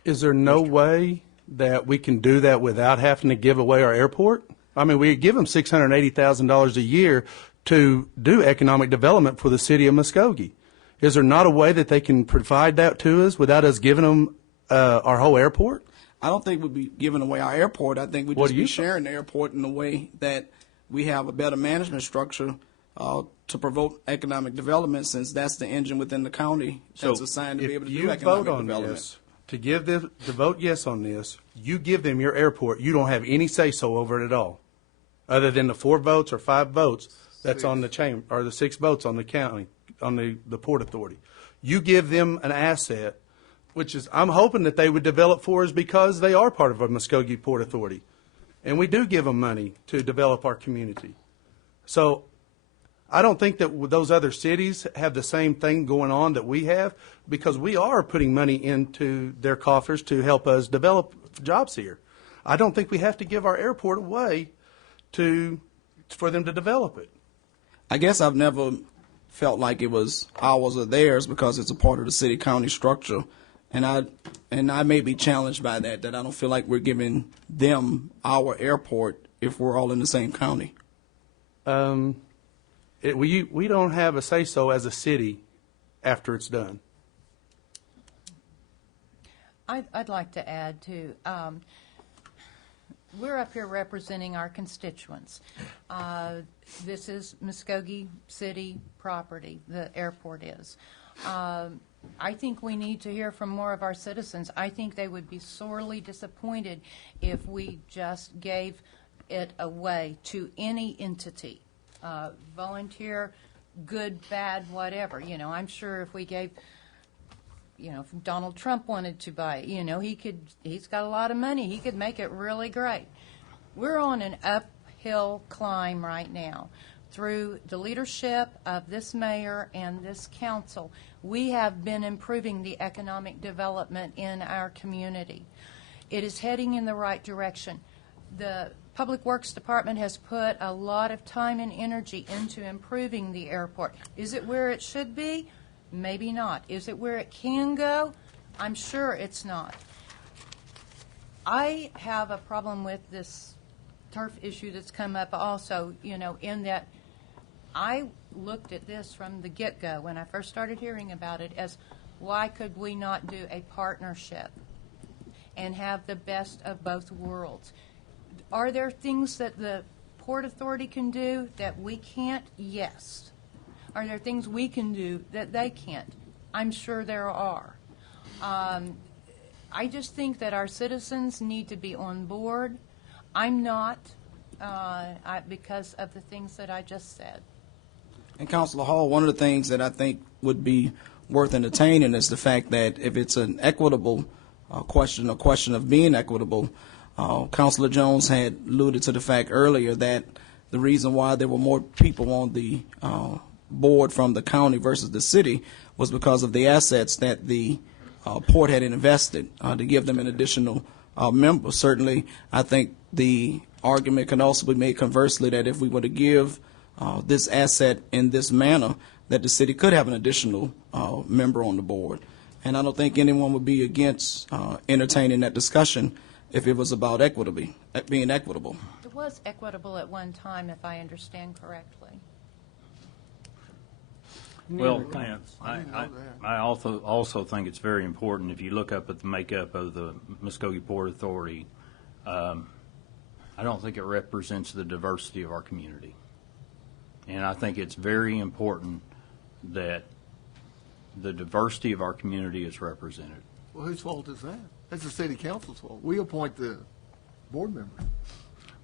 Is there no way that we can do that without having to give away our airport? I mean, we give them $680,000 a year to do economic development for the city of Muskogee. Is there not a way that they can provide that to us without us giving them our whole airport? I don't think we'd be giving away our airport. I think we'd just be sharing the airport in a way that we have a better management structure to promote economic development, since that's the engine within the county that's assigned to be able to do economic development. To vote yes on this, you give them your airport. You don't have any say-so over it at all, other than the 4 votes or 5 votes that's on the chamber, or the 6 votes on the county, on the Port Authority. You give them an asset, which is, I'm hoping that they would develop for us because they are part of a Muskogee Port Authority. And we do give them money to develop our community. So I don't think that those other cities have the same thing going on that we have, because we are putting money into their coffers to help us develop jobs here. I don't think we have to give our airport away for them to develop it. I guess I've never felt like it was ours or theirs because it's a part of the city-county structure. And I may be challenged by that I don't feel like we're giving them our airport if we're all in the same county. We don't have a say-so as a city after it's done. I'd like to add, too, we're up here representing our constituents. This is Muskogee City property, the airport is. I think we need to hear from more of our citizens. I think they would be sorely disappointed if we just gave it away to any entity. Volunteer, good, bad, whatever. You know, I'm sure if we gave, you know, if Donald Trump wanted to buy it, you know, he's got a lot of money. He could make it really great. We're on an uphill climb right now. Through the leadership of this mayor and this council, we have been improving the economic development in our community. It is heading in the right direction. The Public Works Department has put a lot of time and energy into improving the airport. Is it where it should be? Maybe not. Is it where it can go? I'm sure it's not. I have a problem with this turf issue that's come up also, in that I looked at this from the get-go when I first started hearing about it as why could we not do a partnership and have the best of both worlds? Are there things that the Port Authority can do that we can't? Yes. Are there things we can do that they can't? I'm sure there are. I just think that our citizens need to be on board. I'm not, because of the things that I just said. And Councilor Hall, one of the things that I think would be worth entertaining is the fact that if it's an equitable question, a question of being equitable, Councilor Jones had alluded to the fact earlier that the reason why there were more people on the board from the county versus the city was because of the assets that the port had invested to give them an additional member. Certainly, I think the argument can also be made conversely that if we were to give this asset in this manner, that the city could have an additional member on the board. And I don't think anyone would be against entertaining that discussion if it was about being equitable. It was equitable at one time, if I understand correctly. Well, I also think it's very important if you look up at the makeup of the Muskogee Port Authority, I don't think it represents the diversity of our community. And I think it's very important that the diversity of our community is represented. Well, whose fault is that? That's the city council's fault. We appoint the board members.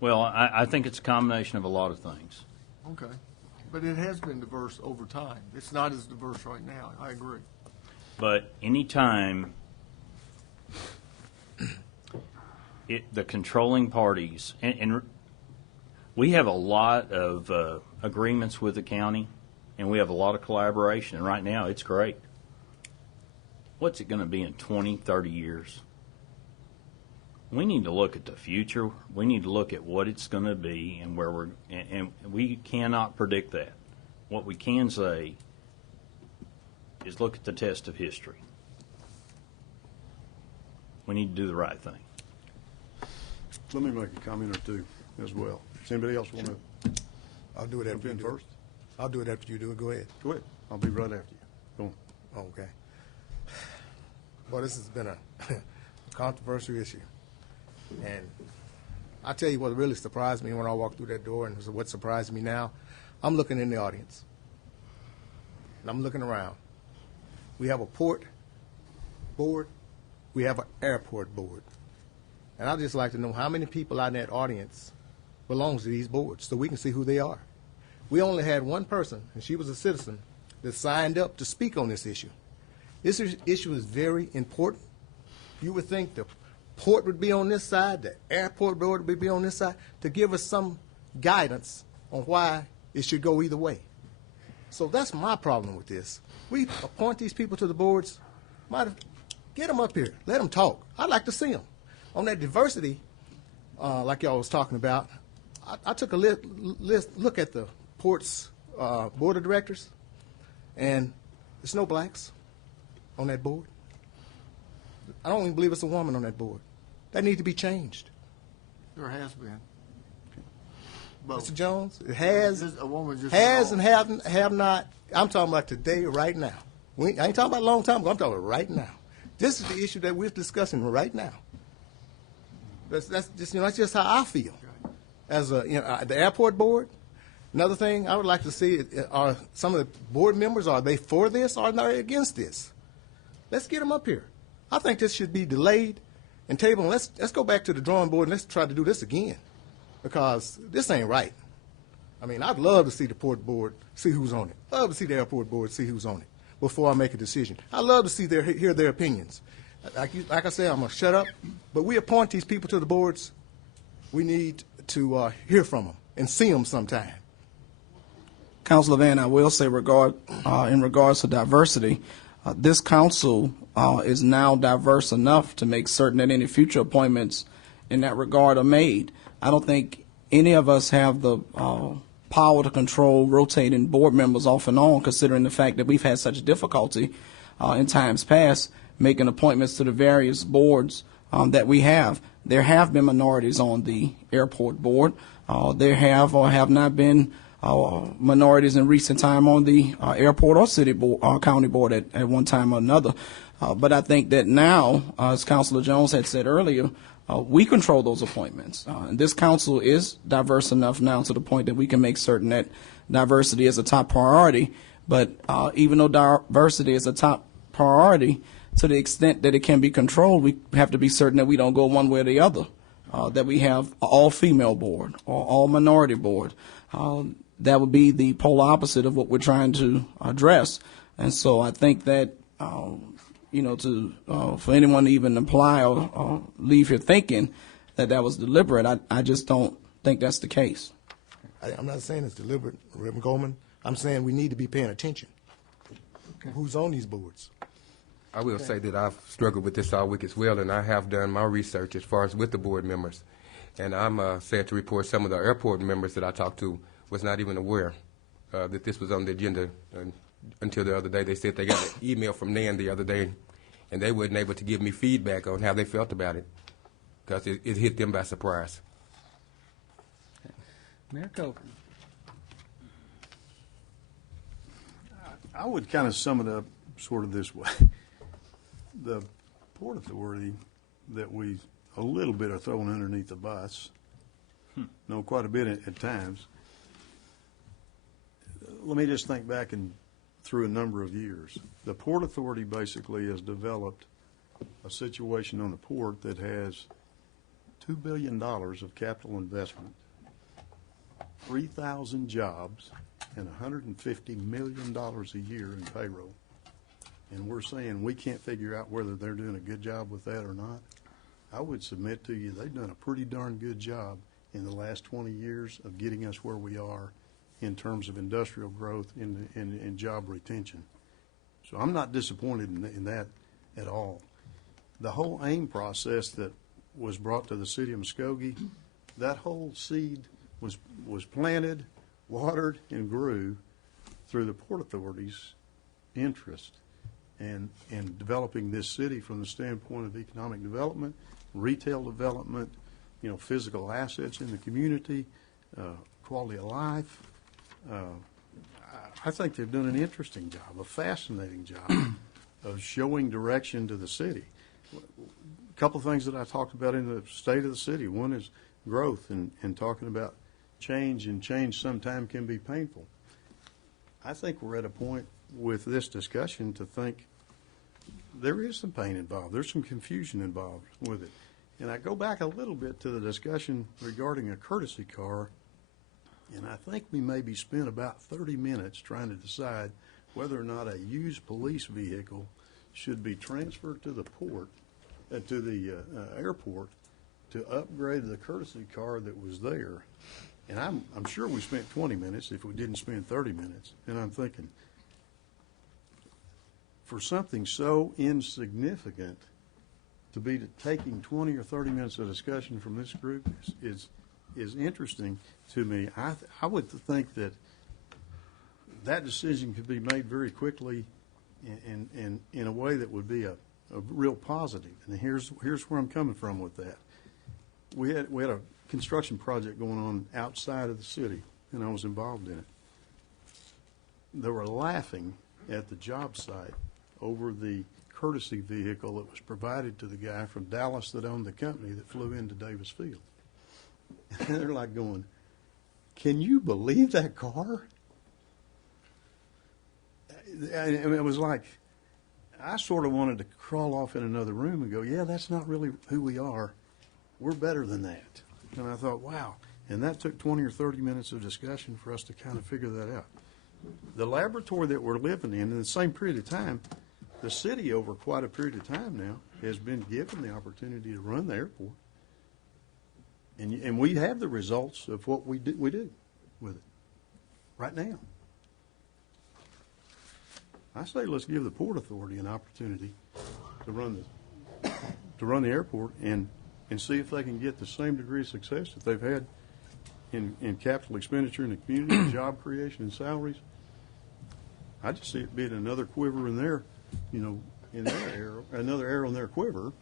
Well, I think it's a combination of a lot of things. Okay. But it has been diverse over time. It's not as diverse right now. I agree. But anytime the controlling parties, and we have a lot of agreements with the county, and we have a lot of collaboration, and right now it's great. What's it going to be in 20, 30 years? We need to look at the future. We need to look at what it's going to be and where and we cannot predict that. What we can say is look at the test of history. We need to do the right thing. Let me make a comment or two as well. Does anybody else want to? I'll do it after you do first. it. I'll do it after you do it. Go ahead. Go ahead. I'll be right after you. Go on. Okay. Well, this has been a controversial issue. And I tell you what really surprised me when I walked through that door, and what surprised me now, I'm looking in the audience, and I'm looking around. We have a port board. We have an airport board. And I'd just like to know how many people out in that audience belongs to these boards so we can see who they are. We only had one person, and she was a citizen, that signed up to speak on this issue. This issue is very important. You would think the port would be on this side, the airport board would be on this side, to give us some guidance on why it should go either way. So that's my problem with this. We appoint these people to the boards, get them up here, let them talk. I'd like to see them. On that diversity, like y'all was talking about, I took a look at the port's board of directors, and there's no blacks on that board. I don't even believe it's a woman on that board. That needs to be changed. There has been. Mr. Jones, it has, A woman just has and have not. I'm talking about today, right now. I ain't talking about a long time ago. I'm talking about right now. This is the issue that we're discussing right now. That's just that's just how I feel. As the airport board. Another thing I would like to see are some of the board members, are they for this or are they against this? Let's get them up here. I think this should be delayed and tabled. Let's go back to the drawing board and let's try to do this again, because this ain't right. I mean, I'd love to see the port board, see who's on it. Love to see the airport board, see who's on it before I make a decision. I'd love to see hear their opinions. Like I said, I'm going to shut up, but we appoint these people to the boards. We need to hear from them and see them sometime. Councilor Van, I will say in regards to diversity, this council is now diverse enough to make certain that any future appointments in that regard are made. I don't think any of us have the power to control rotating board members off and on, considering the fact that we've had such difficulty in times past making appointments to the various boards that we have. There have been minorities on the airport board. There have or have not been minorities in recent time on the airport or city board, county board at one time or another. But I think that now, as Councilor Jones had said earlier, we control those appointments. And this council is diverse enough now to the point that we can make certain that diversity is a top priority. But even though diversity is a top priority, to the extent that it can be controlled, we have to be certain that we don't go one way or the other. That we have all-female board or all-minority board. That would be the polar opposite of what we're trying to address. And so I think that, for anyone to even imply or leave here thinking that that was deliberate, I just don't think that's the case. I'm not saying it's deliberate, Reverend Coleman. I'm saying we need to be paying attention. Okay. Who's on these boards? I will say that I've struggled with this all week as well, and I have done my research as far as with the board members. And I'm sad to report some of the airport members that I talked to was not even aware that this was on the agenda until the other day. They said they got an email from Nan the other day, and they weren't able to give me feedback on how they felt about it because it hit them by surprise. Okay. Mayor Copeland. I would kind of sum it up sort of this way. The Port Authority that we a little bit are thrown underneath the bus, no, quite a bit at times. Let me just think back through a number of years. The Port Authority basically has developed a situation on the port that has $2 billion of capital investment, 3,000 jobs, and $150 million a year in payroll. And we're saying we can't figure out whether they're doing a good job with that or not. I would submit to you they've done a pretty darn good job in the last 20 years of getting us where we are in terms of industrial growth and job retention. So I'm not disappointed in that at all. The whole AIM process that was brought to the city of Muskogee, that whole seed was planted, watered, and grew through the Port Authority's interest and developing this city from the standpoint of economic development, retail development, physical assets in the community, quality of life. I think they've done an interesting job, a fascinating job of showing direction to the city. A couple of things that I talked about in the state of the city. One is growth and talking about change, and change sometimes can be painful. I think we're at a point with this discussion to think there is some pain involved. There's some confusion involved with it. And I go back a little bit to the discussion regarding a courtesy car, and I think we maybe spent about 30 minutes trying to decide whether or not a used police vehicle should be transferred to the port, to the airport, to upgrade the courtesy car that was there. And I'm sure we spent 20 minutes if we didn't spend 30 minutes. And I'm thinking, for something so insignificant to be taking 20 or 30 minutes of discussion from this group is interesting to me. I would think that decision could be made very quickly and in a way that would be a real positive. And here's where I'm coming from with that. We had a construction project going on outside of the city, and I was involved in it. They were laughing at the job site over the courtesy vehicle that was provided to the guy from Dallas that owned the company that flew into Davis Field. And they're like going, can you believe that car? And it was like, I sort of wanted to crawl off in another room and go, yeah, that's not really who we are. We're better than that. And I thought, wow. And that took 20 or 30 minutes of discussion for us to kind of figure that out. The laboratory that we're living in the same period of time, the city over quite a period of time now has been given the opportunity to run the airport. And we have the results of what we do with it right now. I say let's give the Port Authority an opportunity to run the airport and see if they can get the same degree of success that they've had in capital expenditure in the community, job creation, and salaries. I just see it being another quiver in their, in their arrow, another arrow in their quiver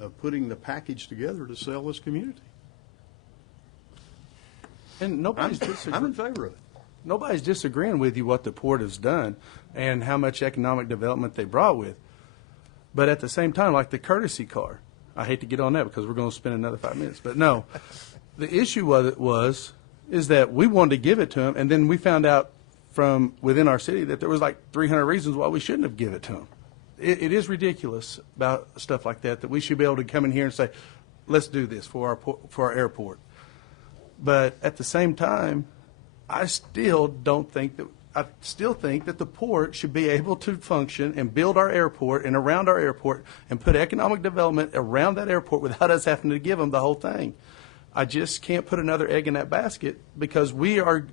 of putting the package together to sell this community. And nobody's I'm in favor of it. Nobody's disagreeing with you what the port has done and how much economic development they brought with. But at the same time, like the courtesy car, I hate to get on that because we're going to spend another 5 minutes. But no, the issue with it is that we wanted to give it to them, and then we found out from within our city that there was like 300 reasons why we shouldn't have given it to them. It is ridiculous about stuff like that we should be able to come in here and say, let's do this for our airport. But at the same time, I still think that the port should be able to function and build our airport and around our airport and put economic development around that airport without us having to give them the whole thing. I just can't put another egg in that basket because we're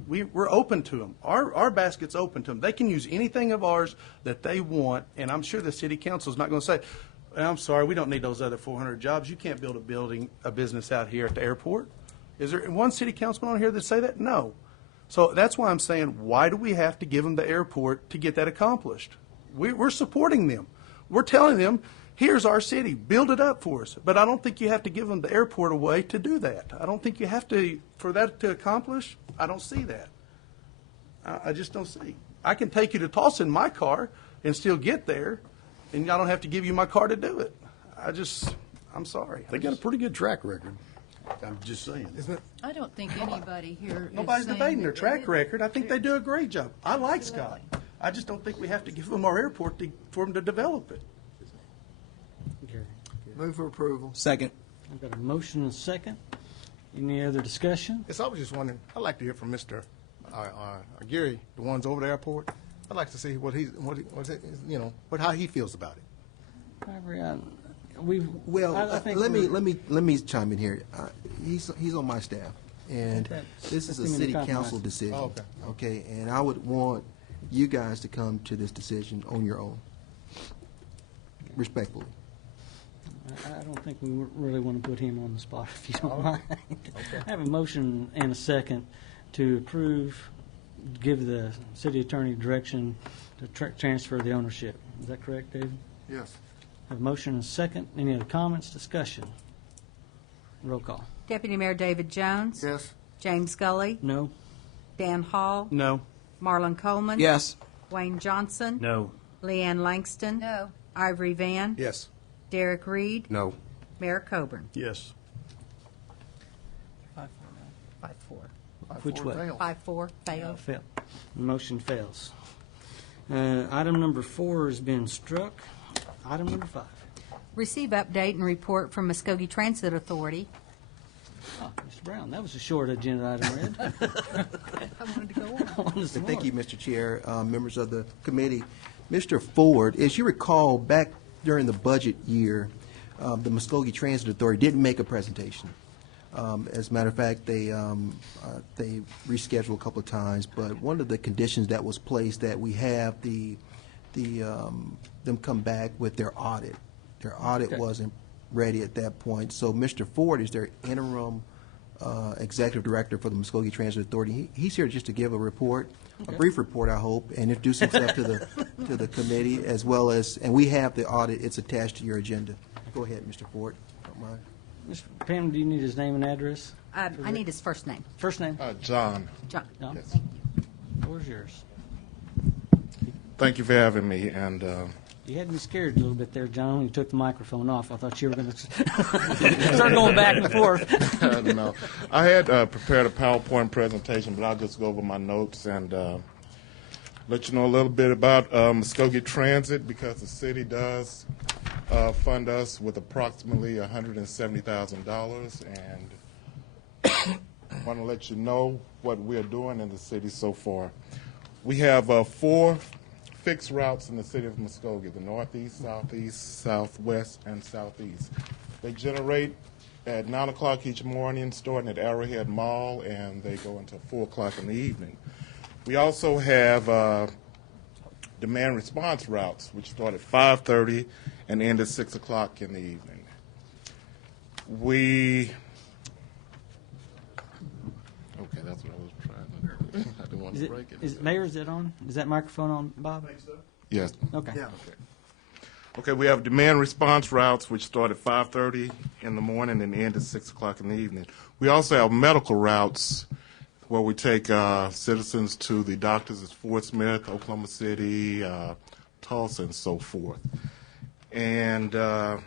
open to them. Our basket's open to them. They can use anything of ours that they want, and I'm sure the city council is not going to say, I'm sorry, we don't need those other 400 jobs. You can't build a business out here at the airport. Is there one city councilman on here that say that? No. So that's why I'm saying, why do we have to give them the airport to get that accomplished? We're supporting them. We're telling them, here's our city, build it up for us. But I don't think you have to give them the airport away to do that. I don't think you have to, for that to accomplish, I don't see that. I just don't see. I can take you to Tulsa in my car and still get there, and I don't have to give you my car to do it. I'm sorry. They got a pretty good track record. I'm just saying. Isn't it? I don't think anybody here Nobody's is saying debating their that track record. I think they do a great job. I like Scott. I just don't think we have to give them our airport for them to develop it. Okay. Move for approval. Second. I've got a motion and a second. Any other discussion? Yes, I was just wondering, I'd like to hear from Mr. Gary, the ones over the airport. I'd like to see how he feels about it. Well, think let me chime in here. He's on my staff, and this is a city council decision. Oh, okay, and I would want you guys to come to this decision on your own, respectfully. I don't think we really want to put him on the spot, if you don't mind. I have a motion and a second to approve, give the city attorney direction to transfer the ownership. Is that correct, David? Yes. I have a motion and a second. Any other comments, discussion? Roll call. Deputy Mayor David Jones. Yes. James Gully. No? Dan Hall. No. Marlon Coleman. Yes. Wayne Johnson. No. Leanne Langston. No. Ivory Van. Yes. Derek Reed. No. Mayor Coburn. Yes. 5-4. Which way? 5-4 failed. Fail. Motion fails. Item number 4 has been struck. Item number 5. Receive update and report from Muskogee Transit Authority. Oh, Mr. Brown, that was a short agenda item, Red. I wanted to go on. Thank you, Mr. Chair, members of the committee. Mr. Ford, as you recall, back during the budget year, the Muskogee Transit Authority didn't make a presentation. As a matter of fact, they rescheduled a couple of times, but one of the conditions that was placed that we have them come back with their audit. Their audit wasn't ready at that point. So Mr. Ford is their interim executive director for the Muskogee Transit Authority. He's here just to give a report, a brief report, I hope, and introduce himself to the committee as well as, and we have the audit. It's attached to your agenda. Go ahead, Mr. Ford. Don't mind. Mr. Pam, do you need his name and address? I need his first name. First name? John. John. John? Yes. Thank you. Where's yours? Thank you for having me, and You had me scared a little bit there, John, when you took the microphone off. I thought you were going to start going back and forth. I don't know. I had prepared a PowerPoint presentation, but I'll just go over my notes and let you know a little bit about Muskogee Transit, because the city does fund us with approximately $170,000, and I want to let you know what we're doing in the city so far. We have 4 fixed routes in the city of Muskogee: the northeast, southeast, southwest, and southeast. They generate at 9 o'clock each morning, starting at Arrowhead Mall, and they go until 4 o'clock in the evening. We also have demand response routes, which start at 5:30 and end at 6 o'clock in the evening. Okay, that's what I was trying to do. I didn't want to break it. Mayor, is it on? Is that microphone on, Bob? Yes. Okay. Yeah. Okay, we have demand response routes, which start at 5:30 in the morning and end at 6 o'clock in the evening. We also have medical routes where we take citizens to the doctors at Fort Smith, Oklahoma City, Tulsa, and so forth. And John,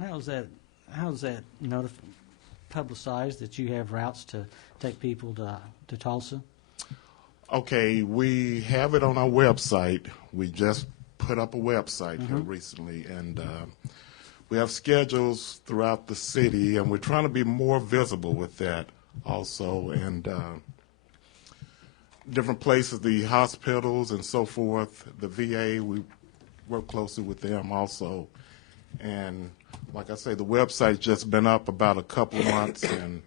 how's that publicized that you have routes to take people to Tulsa? okay, we have it on our website. We just put up a website here recently, and we have schedules throughout the city, and we're trying to be more visible with that also, and different places, the hospitals and so forth, the VA, we work closely with them also. And like I say, the website's just been up about a couple of months, and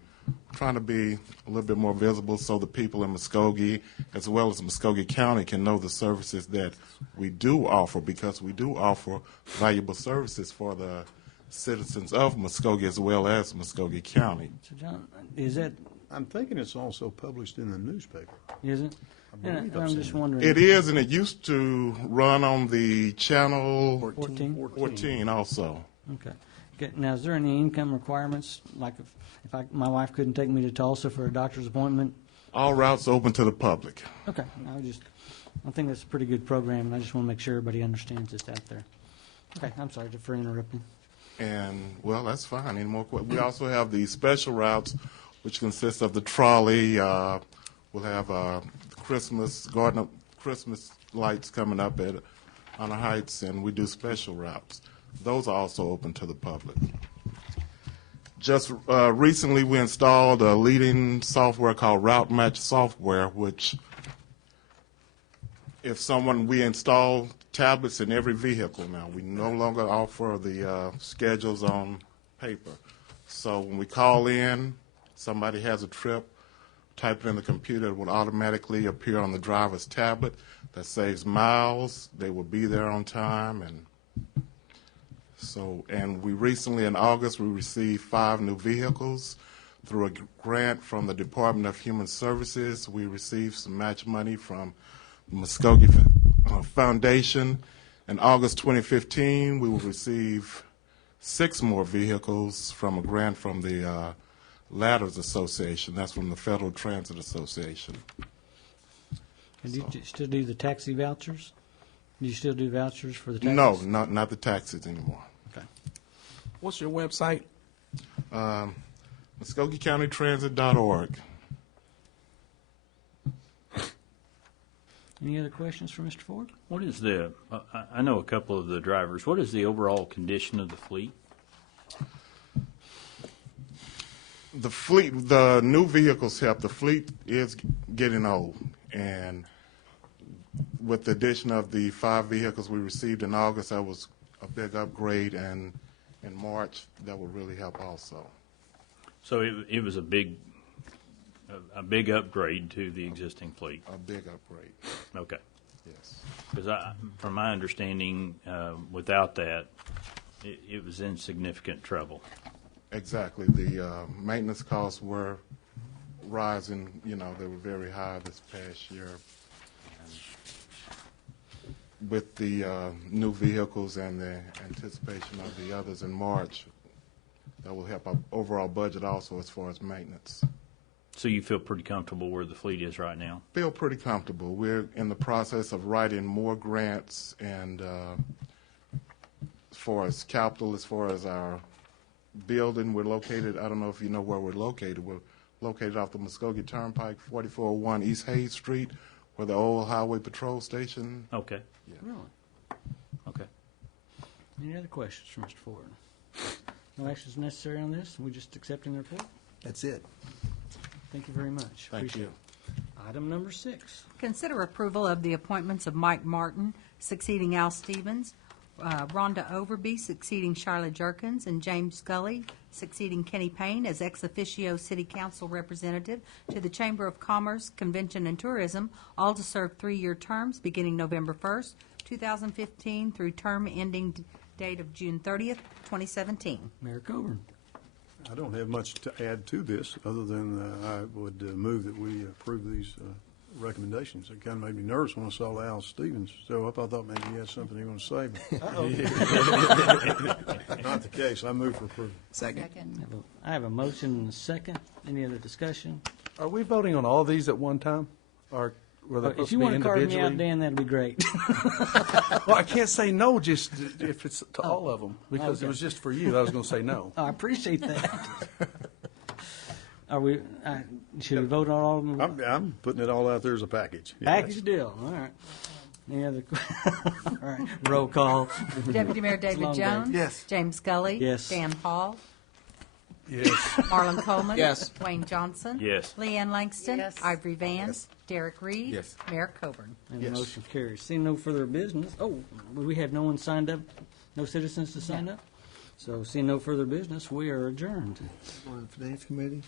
trying to be a little bit more visible so the people in Muskogee, as well as Muskogee County, can know the services that we do offer, because we do offer valuable services for the citizens of Muskogee as well as Muskogee County. So, John, is that? I'm thinking it's also published in the newspaper. Is it? believe I'm I've just seen it. wondering. It is, and it used to run on the channel 14 also. Okay. Now, is there any income requirements? Like if my wife couldn't take me to Tulsa for a doctor's appointment? All routes open to the public. Okay. I think that's a pretty good program, and I just want to make sure everybody understands it's out there. Okay. I'm sorry for interrupting. And, well, that's fine. Any more questions? We also have the special routes, which consists of the trolley. We'll have Christmas lights coming up at Honor Heights, and we do special routes. Those are also open to the public. Just recently, we installed a leading software called Route Match software, which we install tablets in every vehicle now. We no longer offer the schedules on paper. So when we call in, somebody has a trip, type it in the computer, it will automatically appear on the driver's tablet. That saves miles. They will be there on time. And we recently, in August, we received 5 new vehicles through a grant from the Department of Human Services. We received some match money from the Muskogee Foundation. In August 2015, we will receive 6 more vehicles from a grant from the Ladders Association. That's from the Federal Transit Association. And do you still do the taxi vouchers? Do you still do vouchers for the taxis? No, not the taxis anymore. Okay. What's your website? MuskogeeCountyTransit.org. Any other questions for Mr. Ford? What is I know a couple of the drivers, what is the overall condition of the fleet? The new vehicles help. The fleet is getting old, and with the addition of the 5 vehicles we received in August, that was a big upgrade, and in March, that will really help also. So it was a big upgrade to the existing fleet. A big upgrade. Okay. Yes. Because from my understanding, without that, it was in significant trouble. Exactly. The maintenance costs were rising. They were very high this past year. And with the new vehicles and the anticipation of the others in March, that will help our overall budget also as far as maintenance. So you feel pretty comfortable where the fleet is right now? Feel pretty comfortable. We're in the process of writing more grants, and as far as capital, as far as our building, we're located, I don't know if you know where we're located. We're located off the Muskogee Turnpike, 4401 East Hayes Street, where the old Highway Patrol Station. Okay. Yeah. Really? Okay. Any other questions for Mr. Ford? No actions necessary on this? We're just accepting the report? That's it. Thank you very much. Thank Appreciate you. it. Item number 6. Consider approval of the appointments of Mike Martin succeeding Al Stevens, Rhonda Overby succeeding Charlotte Jerkins, and James Scully succeeding Kenny Payne as ex officio City Council representative to the Chamber of Commerce, Convention and Tourism, all to serve 3-year terms beginning November 1st, 2015 through term ending date of June 30th, 2017. Mayor Coburn. I don't have much to add to this, other than I would move that we approve these recommendations. It kind of made me nervous when I saw Al Stevens show up. I thought maybe he had something he was going to say. But not the case. I move for approval. Second. I have a motion and a second. Any other discussion? Are we voting on all these at one time? Or were they supposed If you to be want to carve me individually? out, Dan, that'd be great. Well, I can't say no just if it's to all of them, because Okay. it was just for you. I was going to say no. I appreciate that. Are we? Should we vote on all of them? I'm putting it all out there as a package. Package deal. All right. Any other? All right. Roll call. Deputy Mayor It's a David long day. Jones. Yes. James Scully. Yes. Dan Hall. Yes. Marlon Coleman. Yes. Wayne Johnson. Yes. Leanne Langston. Yes. Ivory Van. Derek Reed. Yes. Mayor Coburn. And the motion carries. Seeing no further business. Oh, we have no one signed up. No citizens to sign up. So, seeing no further business, we are adjourned. For the Finance Committee?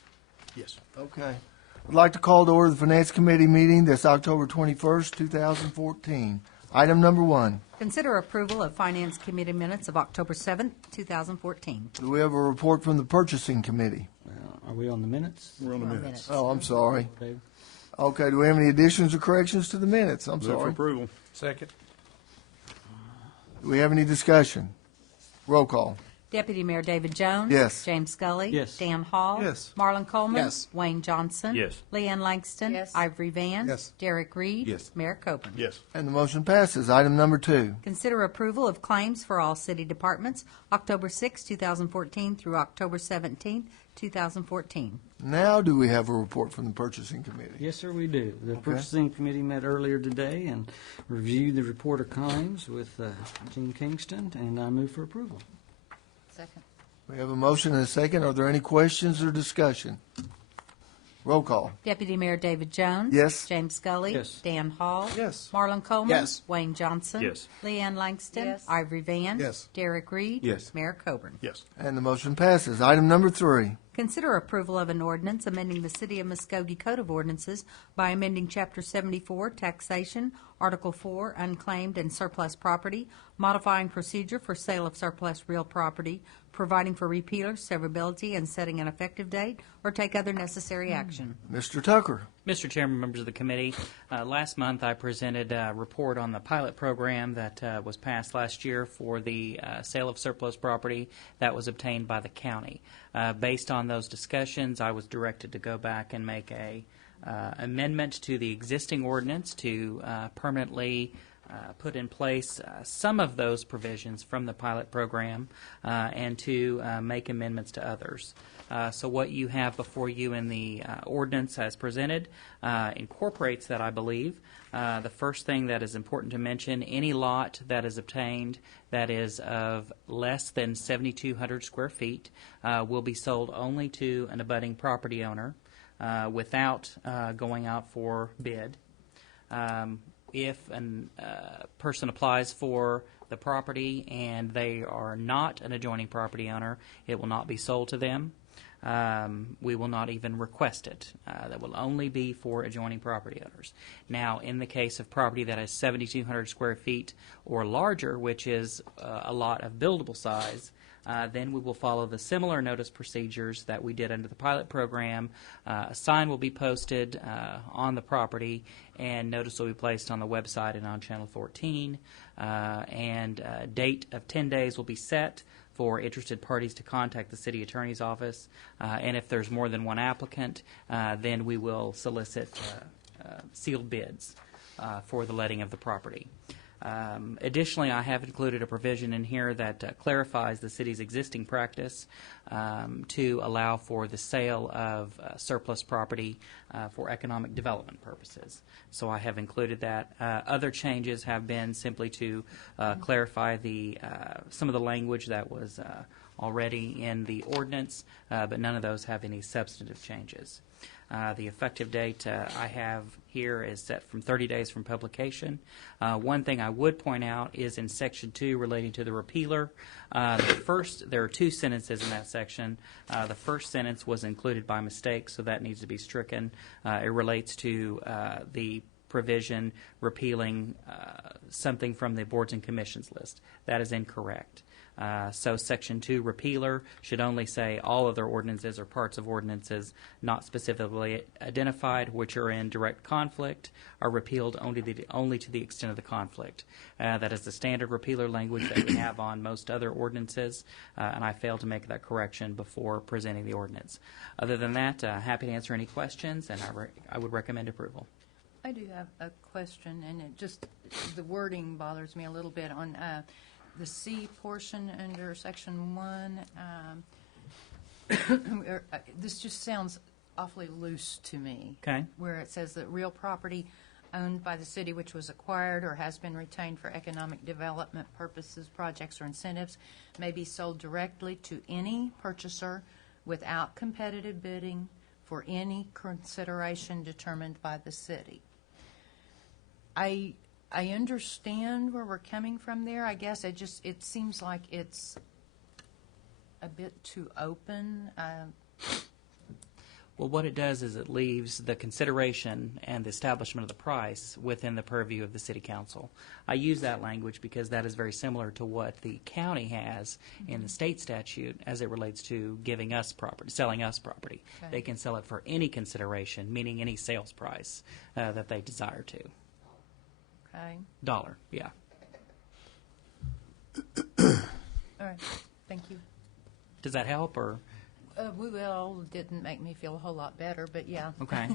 Yes. Okay. I'd like to call to order the Finance Committee meeting this October 21st, 2014. Item number 1. Consider approval of Finance Committee minutes of October 7th, 2014. Do we have a report from the Purchasing Committee? Are we on the minutes? We're on the minutes. Oh, I'm sorry. Dave? Okay, do we have any additions or corrections to the minutes? I'm Move for sorry. approval. Second. Do we have any discussion? Roll call. Deputy Mayor David Jones. Yes. James Scully. Yes. Dan Hall. Yes. Marlon Coleman. Yes. Wayne Johnson. Yes. Leanne Langston. Yes. Ivory Van. Yes. Derek Reed. Yes. Mayor Coburn. Yes. And the motion passes. Item number 2. Consider approval of claims for all city departments, October 6, 2014 through October 17, 2014. Now do we have a report from the Purchasing Committee? Yes, sir, we do. The Purchasing Committee met earlier today and reviewed the report of claims with Gene Kingston, and I move for approval. Second. We have a motion and a second. Are there any questions or discussion? Roll call. Deputy Mayor David Jones. Yes. James Scully. Yes. Dan Hall. Yes. Marlon Coleman. Yes. Wayne Johnson. Yes. Leanne Langston. Yes. Ivory Van. Yes. Derek Reed. Yes. Mayor Coburn. Yes. And the motion passes. Item number 3. Consider approval of an ordinance amending the City of Muskogee Code of Ordinances by amending Chapter 74, Taxation, Article 4, Unclaimed and Surplus Property, modifying procedure for sale of surplus real property, providing for repealer, severability, and setting an effective date, or take other necessary action. Mr. Tucker. Mr. Chairman, members of the committee, last month I presented a report on the pilot program that was passed last year for the sale of surplus property that was obtained by the county. Based on those discussions, I was directed to go back and make a amendment to the existing ordinance to permanently put in place some of those provisions from the pilot program and to make amendments to others. So what you have before you in the ordinance as presented incorporates that, I believe. The first thing that is important to mention, any lot that is obtained that is of less than 7,200 square feet will be sold only to an abutting property owner without going out for bid. If a person applies for the property and they are not an adjoining property owner, it will not be sold to them. We will not even request it. That will only be for adjoining property owners. Now, in the case of property that is 7,200 square feet or larger, which is a lot of buildable size, then we will follow the similar notice procedures that we did under the pilot program. A sign will be posted on the property, and notice will be placed on the website and on Channel 14. And a date of 10 days will be set for interested parties to contact the city attorney's office. And if there's more than one applicant, then we will solicit sealed bids for the letting of the property. Additionally, I have included a provision in here that clarifies the city's existing practice to allow for the sale of surplus property for economic development purposes. So I have included that. Other changes have been simply to clarify some of the language that was already in the ordinance, but none of those have any substantive changes. The effective date I have here is set from 30 days from publication. One thing I would point out is in Section 2 relating to the repealer. There are two sentences in that section. The first sentence was included by mistake, so that needs to be stricken. It relates to the provision repealing something from the boards and commissions list. That is incorrect. So Section 2 repealer should only say all other ordinances or parts of ordinances not specifically identified which are in direct conflict are repealed only to the extent of the conflict. That is the standard repealer language that we have on most other ordinances, and I failed to make that correction before presenting the ordinance. Other than that, happy to answer any questions, and I would recommend approval. I do have a question, and the wording bothers me a little bit on the C portion under Section 1. This just sounds awfully loose to me. Okay. Where it says that real property owned by the city which was acquired or has been retained for economic development purposes, projects, or incentives may be sold directly to any purchaser without competitive bidding for any consideration determined by the city. I understand where we're coming from there. I guess it seems like it's a bit too open. Well, what it does is it leaves the consideration and the establishment of the price within the purview of the city council. I use that language because that is very similar to what the county has in the state statute as it relates to giving us property, selling us property. Okay. They can sell it for any consideration, meaning any sales price that they desire to. Okay. Dollar, yeah. All right. Thank you. Does that help, or? Well, didn't make me feel a whole lot better, but yeah. Okay.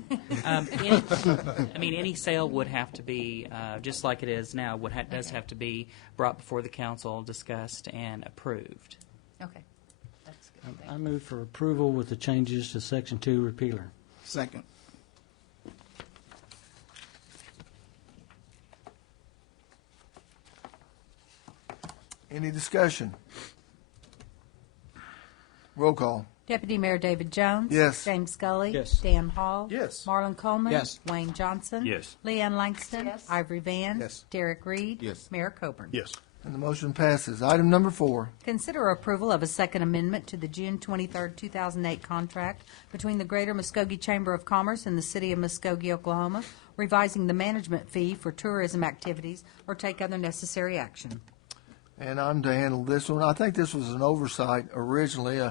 Any sale would have to be, just like it is now, does have to be brought before the council, discussed, and approved. Okay. That's good. I move for approval with the changes to Section 2 repealer. Second. Any discussion? Roll call. Deputy Mayor David Jones. Yes. James Scully. Yes. Dan Hall. Yes. Marlon Coleman. Yes. Wayne Johnson. Yes. Leanne Langston. Yes. Ivory Van. Yes. Derek Reed. Yes. Mayor Coburn. Yes. And the motion passes. Item number 4. Consider approval of a second amendment to the June 23, 2008 contract between the Greater Muskogee Chamber of Commerce and the City of Muskogee, Oklahoma, revising the management fee for tourism activities or take other necessary action. And I'm to handle this one. I think this was an oversight originally.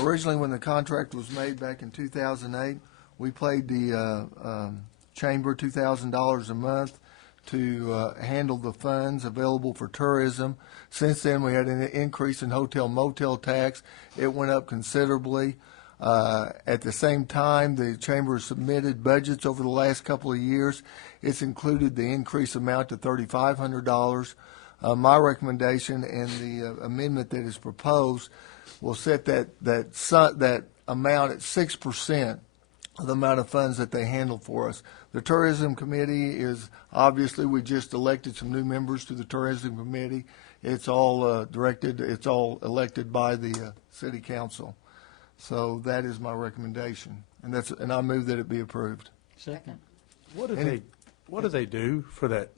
Originally, when the contract was made back in 2008, we paid the chamber $2,000 a month to handle the funds available for tourism. Since then, we had an increase in hotel-motel tax. It went up considerably. At the same time, the chamber submitted budgets over the last couple of years. It's included the increased amount to $3,500. My recommendation and the amendment that is proposed will set that amount at 6% of the amount of funds that they handle for us. The Tourism Committee is, obviously, we just elected some new members to the Tourism Committee. It's all it's all elected by the City Council. So that is my recommendation, and I move that it be approved. Second. What do they do for that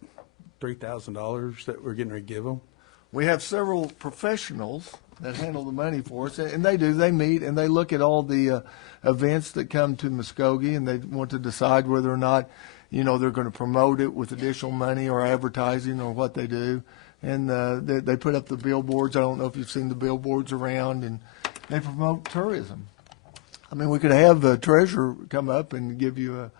$3,000 that we're getting ready to give them? We have several professionals that handle the money for us, and they meet and they look at all the events that come to Muskogee, and they want to decide whether or not, they're going to promote it with additional money or advertising or what they do. And they put up the billboards. I don't know if you've seen the billboards around, and they promote tourism. I mean, we could have the treasurer come up and give you a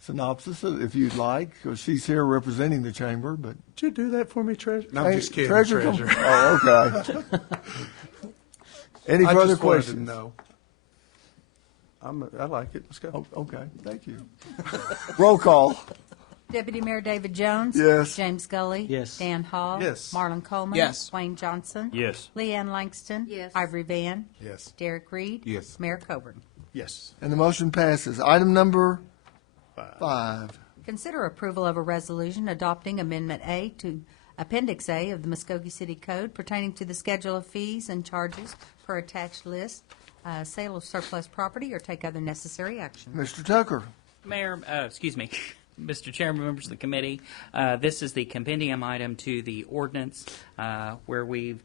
synopsis if you'd like, because she's here representing the chamber. But Did you do that for me, Treasurer? No, Hey, I'm just kidding, Treasurer. Treasurer. Oh, okay. Any I further just wanted to questions? know. I like it. Let's go. Oh, okay, thank you. Roll call. Deputy Mayor David Jones. Yes. James Scully. Yes. Dan Hall. Yes. Marlon Coleman. Yes. Wayne Johnson. Yes. Leanne Langston. Yes. Ivory Van. Yes. Derek Reed. Yes. Mayor Coburn. Yes. And the motion passes. Item number 5. Consider approval of a resolution adopting Amendment A to Appendix A of the Muskogee City Code pertaining to the schedule of fees and charges per attached list, sale of surplus property, or take other necessary action. Mr. Tucker. Mayor, Mr. Chairman, members of the committee, this is the compendium item to the ordinance where we've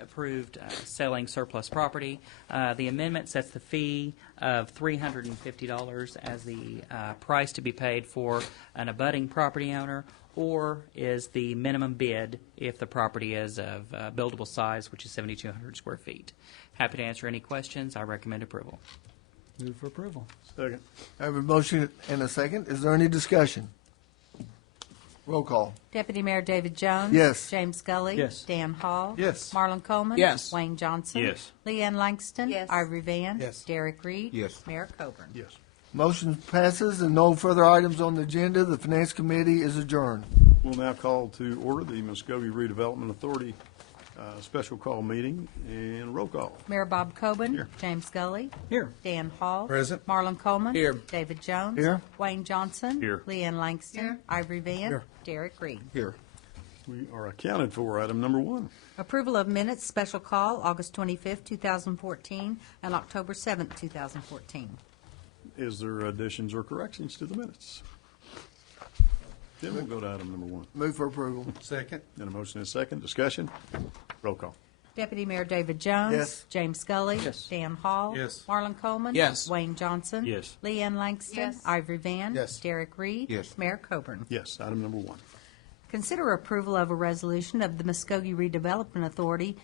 approved selling surplus property. The amendment sets the fee of $350 as the price to be paid for an abutting property owner, or is the minimum bid if the property is of buildable size, which is 7,200 square feet. Happy to answer any questions. I recommend approval. Move for approval. Second. I have a motion and a second. Is there any discussion? Roll call. Deputy Mayor David Jones. Yes. James Scully. Yes. Dan Hall. Yes. Marlon Coleman. Yes. Wayne Johnson. Yes. Leanne Langston. Yes. Ivory Van. Yes. Derek Reed. Yes. Mayor Coburn. Yes. Motion passes and no further items on the agenda. The Finance Committee is adjourned. We'll now call to order the Muskogee Redevelopment Authority special call meeting and roll call. Mayor Bob Coburn. Here. James Scully. Here. Dan Hall. Present. Marlon Coleman. Here. David Jones. Here. Wayne Johnson. Here. Leanne Langston. Ivory Van. Here. Derek Reed. Here. We are accounted for. Item number 1. Approval of minutes, special call, August 25th, 2014, and October 7th, 2014. Is there additions or corrections to the minutes? Then we'll go to item number 1. Move for approval. Second. And a motion and a second. Discussion. Roll call. Deputy Mayor David Jones. Yes. James Scully. Yes. Dan Hall. Yes. Marlon Coleman. Yes. Wayne Johnson. Yes. Leanne Langston. Yes. Ivory Van. Yes. Derek Reed. Yes. Mayor Coburn. Yes. Item number 1. Consider approval of a resolution of the Muskogee Redevelopment Authority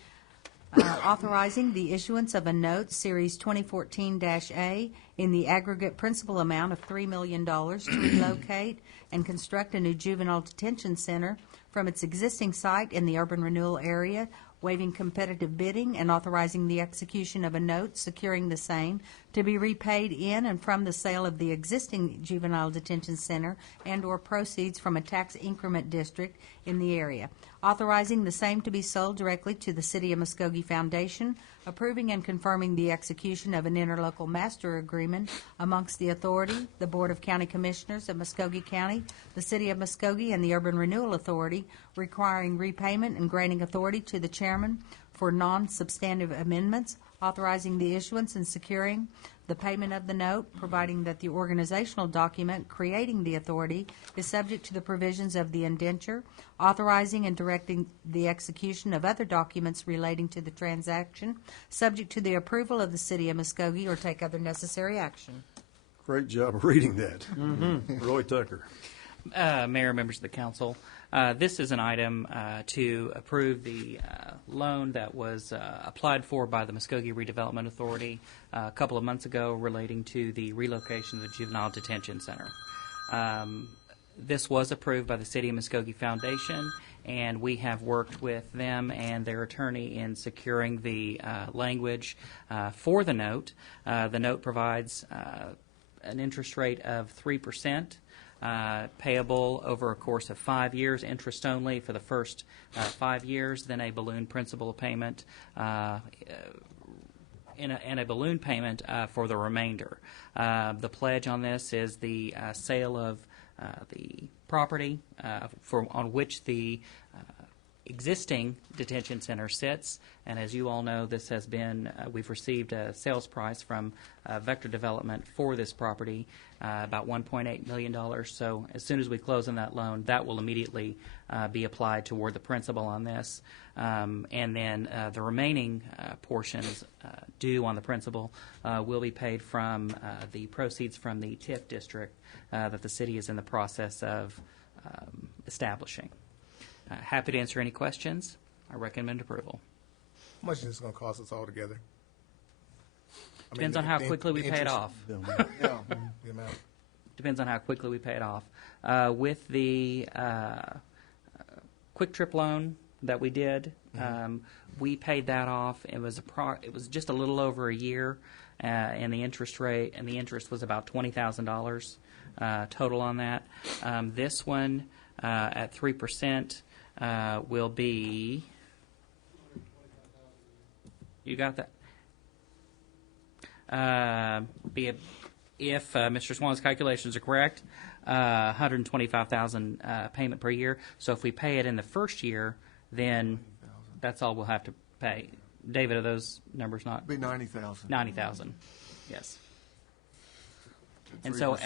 authorizing the issuance of a note, Series 2014-A, in the aggregate principal amount of $3 million to relocate and construct a new juvenile detention center from its existing site in the urban renewal area, waiving competitive bidding and authorizing the execution of a note securing the same to be repaid in and from the sale of the existing juvenile detention center and/or proceeds from a tax increment district in the area, authorizing the same to be sold directly to the City of Muskogee Foundation, approving and confirming the execution of an interlocal master agreement amongst the authority, the Board of County Commissioners of Muskogee County, the City of Muskogee, and the Urban Renewal Authority, requiring repayment and granting authority to the chairman for non-substantive amendments, authorizing the issuance and securing the payment of the note, providing that the organizational document creating the authority is subject to the provisions of the indenture, authorizing and directing the execution of other documents relating to the transaction, subject to the approval of the City of Muskogee, or take other necessary action. Great job of reading that. Roy Tucker. Mayor, members of the council, this is an item to approve the loan that was applied for by the Muskogee Redevelopment Authority a couple of months ago relating to the relocation of the Juvenile Detention Center. This was approved by the City of Muskogee Foundation, and we have worked with them and their attorney in securing the language for the note. The note provides an interest rate of 3%. Payable over a course of 5 years, interest only for the first 5 years, then a balloon principal payment and a balloon payment for the remainder. The pledge on this is the sale of the property on which the existing detention center sits, and as you all know, this has been we've received a sales price from Vector Development for this property, about $1.8 million. So as soon as we close on that loan, that will immediately be applied toward the principal on this, and then the remaining portions due on the principal will be paid from the proceeds from the TIF district that the city is in the process of establishing. Happy to answer any questions. I recommend approval. How much is this going to cost us all together? Depends on how quickly we pay it off. Yeah, the amount. Depends on how quickly we pay it off. With the Quick Trip loan that we did, we paid that off. It was just a little over a year, and the interest was about $20,000 total on that. This one at 3%. Will be, you got that? If Mr. Swan's calculations are correct, $125,000 payment per year. So if we pay it in the first year, then that's all we'll have to pay. David, are those numbers not? It'd be $90,000. $90,000, yes. And so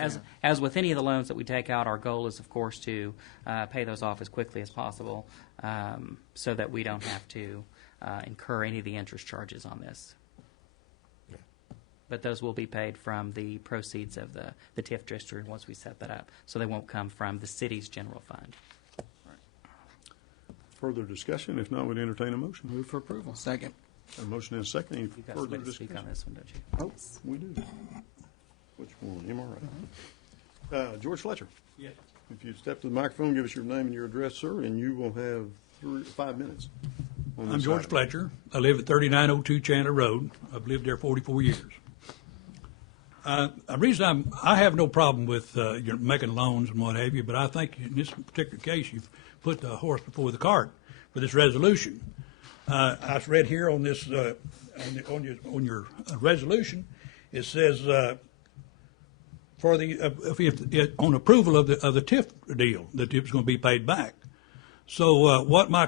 as with any of the loans that we take out, our goal is, of course, to pay those off as quickly as possible so that we don't have to incur any of the interest charges on this. But those will be paid from the proceeds of the TIF district once we set that up. So they won't come from the city's general fund. Further discussion? If not, we'd entertain a motion. Move for approval. Second. A motion and a second. Any You've got further somebody to speak discussion? on this one, don't you? Oh, we do. Which one? MRA. George Fletcher. Yes. If you'd step to the microphone, give us your name and your address, sir, and you will have 5 minutes. I'm George Fletcher. I live at 3902 Chandler Road. I've lived there 44 years. The reason I have no problem with you're making loans and what have you, but I think in this particular case you've put the horse before the cart for this resolution. I read here on this on your resolution, it says for the on approval of the TIF deal, the TIF is going to be paid back. So what my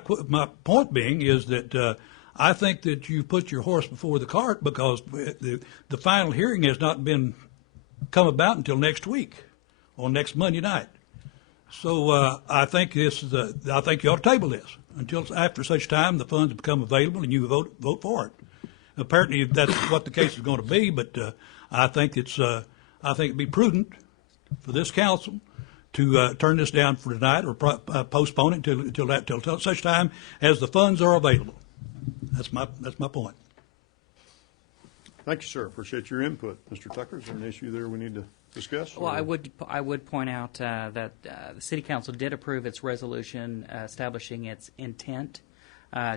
point being is that I think that you put your horse before the cart because the final hearing has not been come about until next week, or next Monday night. So I think I think you ought to table this until after such time the funds become available and you vote for it. Apparently that's what the case is going to be, but I think it'd be prudent for this council to turn this down for tonight or postpone it until such time as the funds are available. That's my point. Thank you, sir. Appreciate your input. Mr. Tucker, is there an issue there we need to discuss? Well, I would point out that the City Council did approve its resolution establishing its intent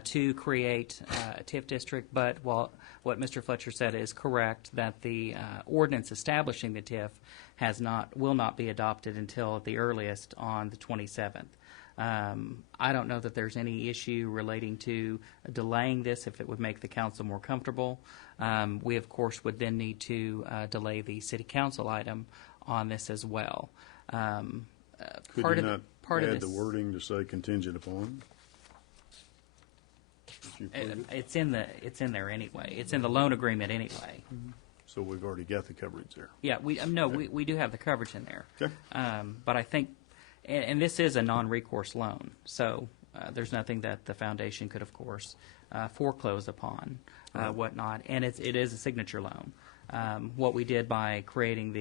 to create a TIF district, but while what Mr. Fletcher said is correct, that the ordinance establishing the TIF will not be adopted until at the earliest on the 27th. I don't know that there's any issue relating to delaying this if it would make the council more comfortable. We, of course, would then need to delay the city council item on this as well. Could you not add the wording to say contingent upon? It's in there anyway. It's in the loan agreement anyway. Mm-hmm. So we've already got the coverage there. Yeah, we do have the coverage in there. Okay. But I think, and this is a non-recourse loan, so there's nothing that the foundation could, of course, foreclose upon, whatnot. And it is a signature loan. What we did by creating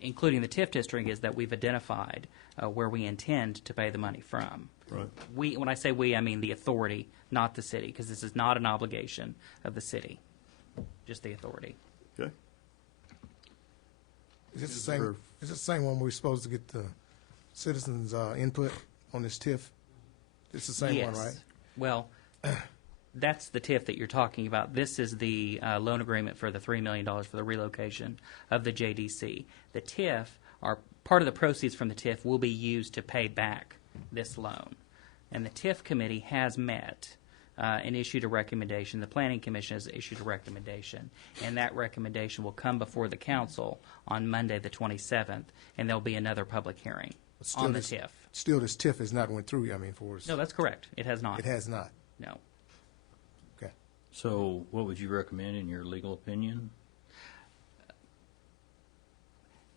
including the TIF district is that we've identified where we intend to pay the money from. Right. When I say we, I mean the authority, not the city, because this is not an obligation of the city, just the authority. Okay. Is this the same one we're supposed to get the citizens' input on this TIF? It's the same one, right? Well, that's the TIF that you're talking about. This is the loan agreement for the $3 million for the relocation of the JDC. The TIF, part of the proceeds from the TIF will be used to pay back this loan. And the TIF committee has met and issued a recommendation. The Planning Commission has issued a recommendation, and that recommendation will come before the council on Monday the 27th, and there'll be another public hearing on the TIF. Still, this TIF has not went through, for us. No, that's correct. It has not. It has not. No. Okay. So what would you recommend in your legal opinion?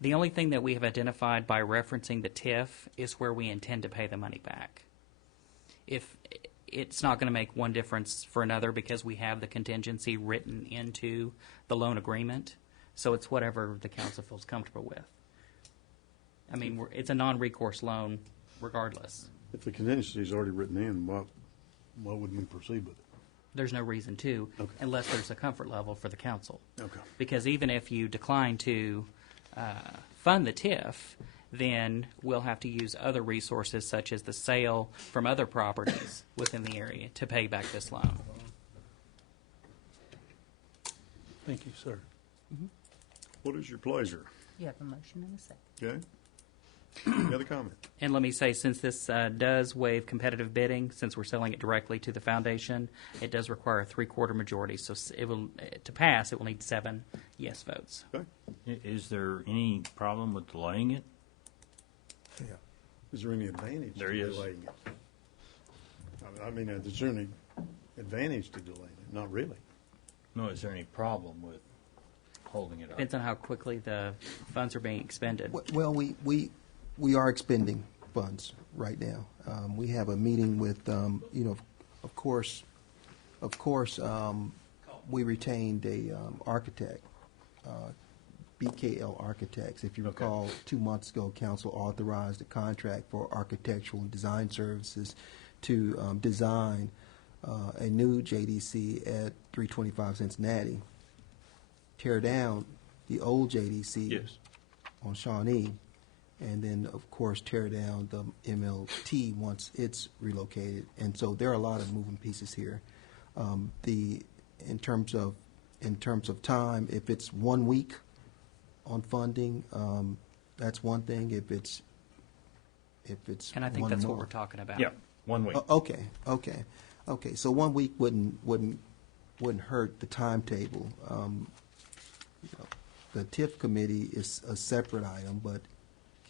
The only thing that we have identified by referencing the TIF is where we intend to pay the money back. If it's not going to make one difference for another because we have the contingency written into the loan agreement, so it's whatever the council feels comfortable with. I mean, it's a non-recourse loan regardless. If the contingency is already written in, why wouldn't we proceed with it? There's no reason to, unless there's a comfort level for the council. Okay. Because even if you decline to fund the TIF, then we'll have to use other resources such as the sale from other properties within the area to pay back this loan. Thank you, sir. Mm-hmm. What is your pleasure? You have a motion and a second. Okay. Any other comment? And let me say, since this does waive competitive bidding, since we're selling it directly to the foundation, it does require a 3/4 majority. So to pass, it will need 7 yes votes. Okay. Is there any problem with delaying it? Yeah. Is there any advantage There to is. delaying it? I mean, is there any advantage to delaying it? Not really. No, is there any problem with holding it up? Depends on how quickly the funds are being expended. Well, we are expending funds right now. We have a meeting with, of course, we retained a architect, BKL Architects. If you recall, 2 months ago, council authorized a contract for architectural and design services to design a new JDC at 325 Cincinnati, tear down the old JDC on Shawnee, and then, of course, tear down the MLT once it's relocated. And so there are a lot of moving pieces here. In terms of time, if it's 1 week on funding, that's one thing. If it's And I think that's what we're talking about. Yeah, 1 week. Okay. So 1 week wouldn't hurt the timetable. The TIF committee is a separate item, but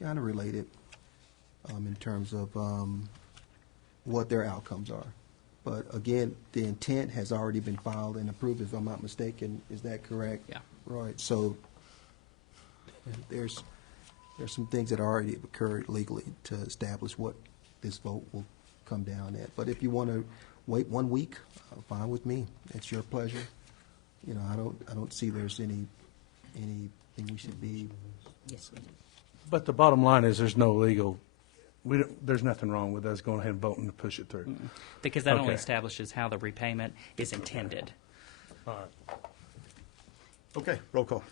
kind of related in terms of what their outcomes are. But again, the intent has already been filed and approved, if I'm not mistaken. Is that correct? Yeah. Right. So there's some things that already have occurred legally to establish what this vote will come down at. But if you want to wait 1 week, fine with me. It's your pleasure. You know, I don't see there's anything we should be. Yes, we do. But the bottom line is there's no legal, there's nothing wrong with us going ahead and voting to push it through. Because that only Okay. establishes how the repayment is intended. All right. Okay, roll call.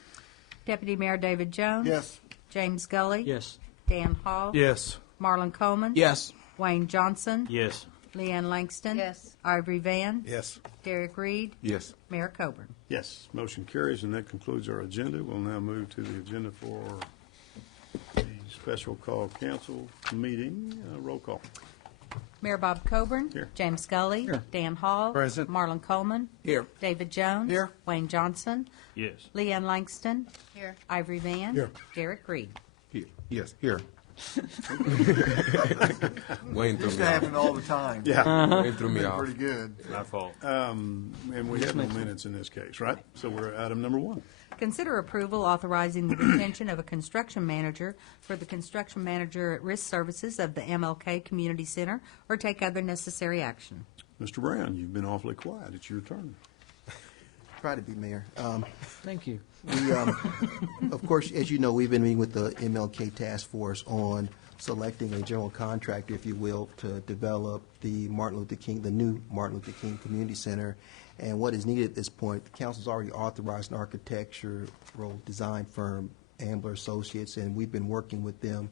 Deputy Mayor David Jones. Yes. James Gully. Yes. Dan Hall. Yes. Marlon Coleman. Yes. Wayne Johnson. Yes. Leanne Langston. Yes. Ivory Van. Yes. Derek Reed. Yes. Mayor Coburn. Yes, motion carries, and that concludes our agenda. We'll now move to the agenda for the special call council meeting. Roll call. Mayor Bob Coburn. Here. James Gully. Here. Dan Hall. Present. Marlon Coleman. Here. David Jones. Here. Wayne Johnson. Yes. Leanne Langston. Here. Ivory Van. Here. Derek Reed. Here. Yes. Here. Wayne threw Used me to off. happen all the time. Yeah. Wayne threw me Been off. pretty good. My fault. And we have no minutes in this case, right? So we're at item number 1. Consider approval authorizing the retention of a construction manager for the construction manager at risk services of the MLK Community Center or take other necessary action. Mr. Brown, you've been awfully quiet. It's your turn. Try to be mayor. Thank you. We, of course, as you know, we've been meeting with the MLK Task Force on selecting a general contractor, if you will, to develop the new Martin Luther King Community Center. And what is needed at this point, the council's already authorized an architectural design firm, Ambler Associates, and we've been working with them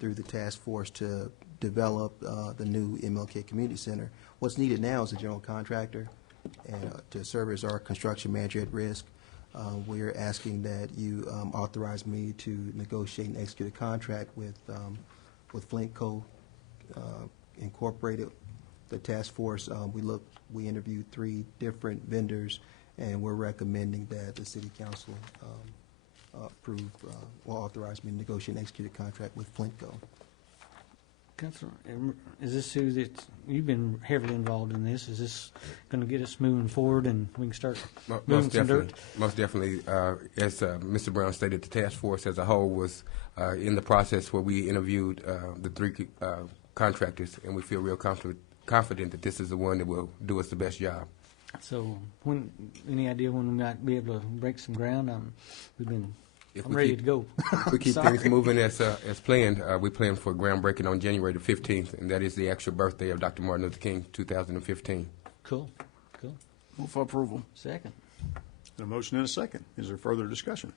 through the task force to develop the new MLK Community Center. What's needed now is a general contractor and to serve as our construction manager at risk. We are asking that you authorize me to negotiate and execute a contract with Flintco Incorporated. The task force, we interviewed 3 different vendors, and we're recommending that the city council approve or authorize me to negotiate and execute a contract with Flintco. Councilor, is this who that, you've been heavily involved in this, is this going to get us moving forward and we can start moving some dirt? Most definitely. As Mr. Brown stated, the task force as a whole was in the process where we interviewed the 3 contractors, and we feel real confident that this is the one that will do us the best job. So, any idea when we might be able to break some ground? I'm ready to go. If we keep Sorry. things moving as planned, we plan for groundbreaking on January the 15th, and that is the actual birthday of Dr. Martin Luther King, 2015. Cool. Move for approval. Second. A motion and a second. Is there further discussion?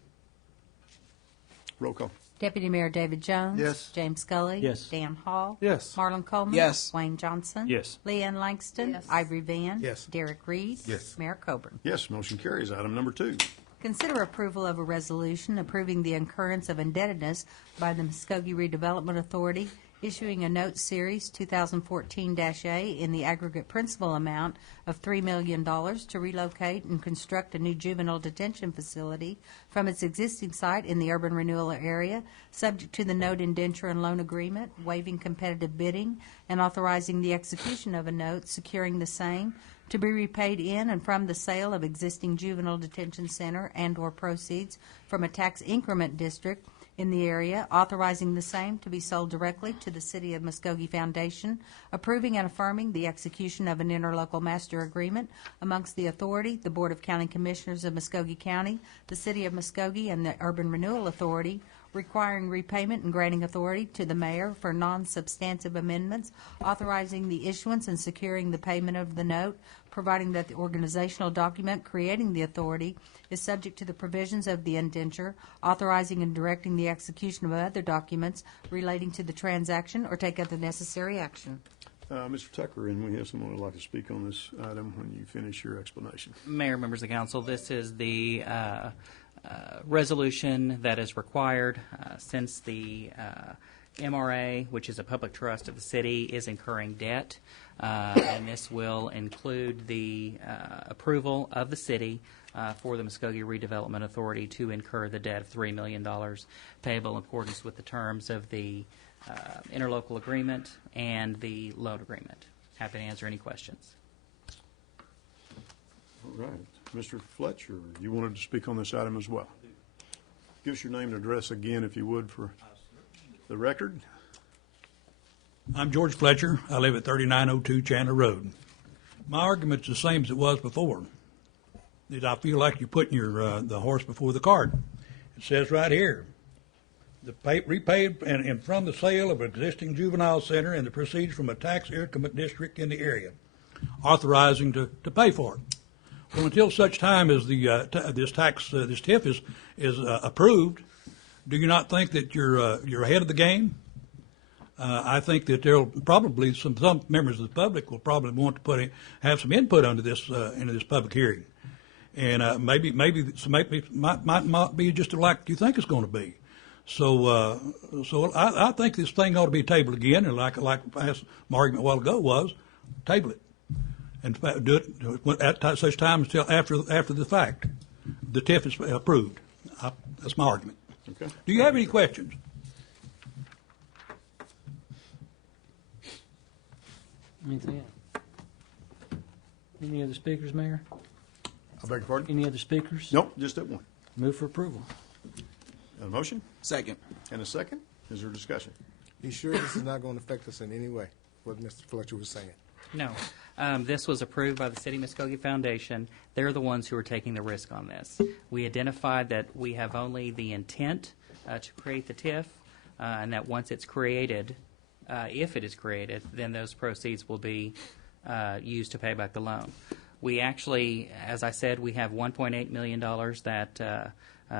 Roll call. Deputy Mayor David Jones. Yes. James Scully. Yes. Dan Hall. Yes. Marlon Coleman. Yes. Wayne Johnson. Yes. Leanne Langston. Yes. Ivory Van. Yes. Derek Reed. Yes. Mayor Coburn. Yes, motion carries. Item number 2. Consider approval of a resolution approving the incurrence of indebtedness by the Muskogee Redevelopment Authority, issuing a note series 2014-A in the aggregate principal amount of $3 million to relocate and construct a new juvenile detention facility from its existing site in the urban renewal area, subject to the note indenture and loan agreement, waiving competitive bidding, and authorizing the execution of a note securing the same to be repaid in and from the sale of existing juvenile detention center and/or proceeds from a tax increment district in the area, authorizing the same to be sold directly to the City of Muskogee Foundation, approving and affirming the execution of an interlocal master agreement amongst the authority, the Board of County Commissioners of Muskogee County, the City of Muskogee, and the Urban Renewal Authority, requiring repayment and granting authority to the mayor for non-substantive amendments, authorizing the issuance and securing the payment of the note, providing that the organizational document creating the authority is subject to the provisions of the indenture, authorizing and directing the execution of other documents relating to the transaction, or take other necessary action. Mr. Tucker, and we have someone who would like to speak on this item when you finish your explanation. Mayor, members of council, this is the resolution that is required since the MRA, which is a public trust of the city, is incurring debt, and this will include the approval of the city for the Muskogee Redevelopment Authority to incur the debt of $3 million payable in accordance with the terms of the interlocal agreement and the loan agreement. Happy to answer any questions. All right. Mr. Fletcher, you wanted to speak on this item as well. Give us your name and address again, if you would, for the record. I'm George Fletcher. I live at 3902 Chandler Road. My argument's the same as it was before. Is I feel like you're putting your the horse before the cart. It says right here, repaid and from the sale of existing juvenile center and the proceeds from a tax increment district in the area, authorizing to pay for it. Well, until such time as the this TIF is approved, do you not think that you're ahead of the game? I think that there'll probably some members of the public will probably want to have some input into this public hearing, and maybe might not be just like you think it's going to be. So I think this thing ought to be tabled again, and like my argument a while ago was, table it and do it at such time until after the fact the TIF is approved. That's my argument. Okay. Do you have any questions? Anything else? Any other speakers, Mayor? I beg your pardon? Any other speakers? Nope, just that one. Move for approval. A motion? Second. And a second? Is there discussion? You sure this is not going to affect us in any way, what Mr. Fletcher was saying? No. This was approved by the City of Muskogee Foundation. They're the ones who are taking the risk on this. We identified that we have only the intent to create the TIF, and that once it's created, if it is created, then those proceeds will be used to pay back the loan. We actually, as I said, we have $1.8 million that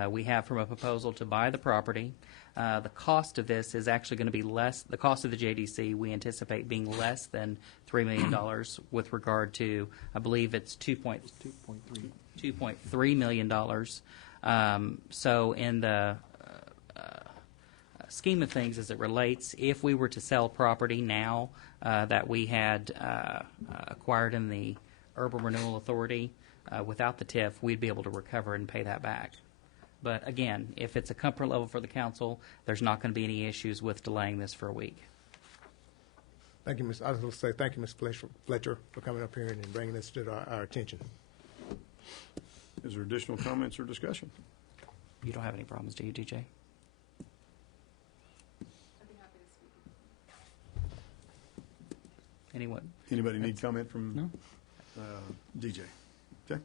we have from a proposal to buy the property. The cost of this is actually going to be less. The cost of the JDC we anticipate being less than $3 million with regard to, I believe it's $2.3 million. So in the scheme of things as it relates, if we were to sell property now that we had acquired in the Urban Renewal Authority without the TIF, we'd be able to recover and pay that back. But again, if it's a comfort level for the council, there's not going to be any issues with delaying this for a week. Thank you, I was going to say thank you, Mr. Fletcher, for coming up here and bringing this to our attention. Is there additional comments or discussion? You don't have any problems, do you, DJ? Anyone? Anybody need comment from DJ? Okay.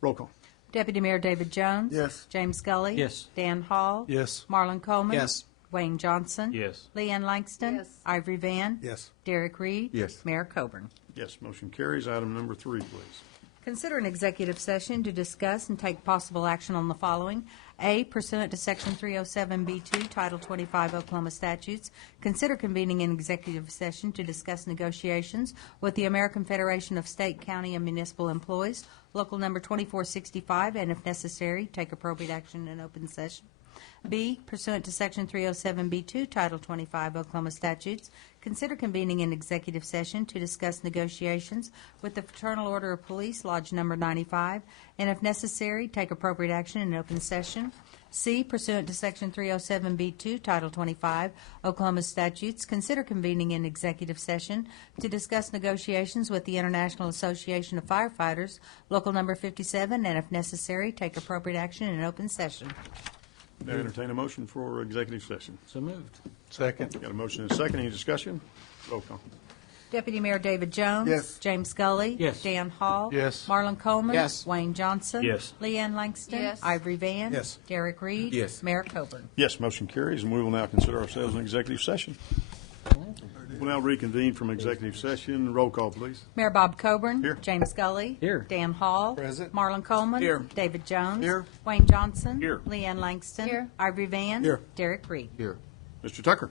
Roll call. Deputy Mayor David Jones. Yes. James Scully. Yes. Dan Hall. Yes. Marlon Coleman. Yes. Wayne Johnson. Yes. Leanne Langston. Yes. Ivory Van. Yes. Derek Reed. Yes. Mayor Coburn. Yes, motion carries. Item number 3, please. Consider an executive session to discuss and take possible action on the following. A, pursuant to Section 307B2, Title 25 Oklahoma statutes, consider convening an executive session to discuss negotiations with the American Federation of State, County, and Municipal Employees, Local Number 2465, and if necessary, take appropriate action in open session. B, pursuant to Section 307B2, Title 25 Oklahoma statutes, consider convening an executive session to discuss negotiations with the Fraternal Order of Police, Lodge Number 95, and if necessary, take appropriate action in open session. C, pursuant to Section 307B2, Title 25 Oklahoma statutes, consider convening an executive session to discuss negotiations with the International Association of Firefighters, Local Number 57, and if necessary, take appropriate action in open session. I entertain a motion for executive session. So moved. Second. Got a motion and a second. Any discussion? Roll call. Deputy Mayor David Jones. Yes. James Scully. Yes. Dan Hall. Yes. Marlon Coleman. Yes. Wayne Johnson. Yes. Leanne Langston. Yes. Ivory Van. Yes. Derek Reed. Yes. Mayor Coburn. Yes, motion carries, and we will now consider ourselves in executive session. We'll now reconvene from executive session. Roll call, please. Mayor Bob Coburn. Here. James Scully. Here. Dan Hall. Present. Marlon Coleman. Here. David Jones. Here. Wayne Johnson. Here. Leanne Langston. Here. Ivory Van. Here. Derek Reed. Here. Mr. Tucker.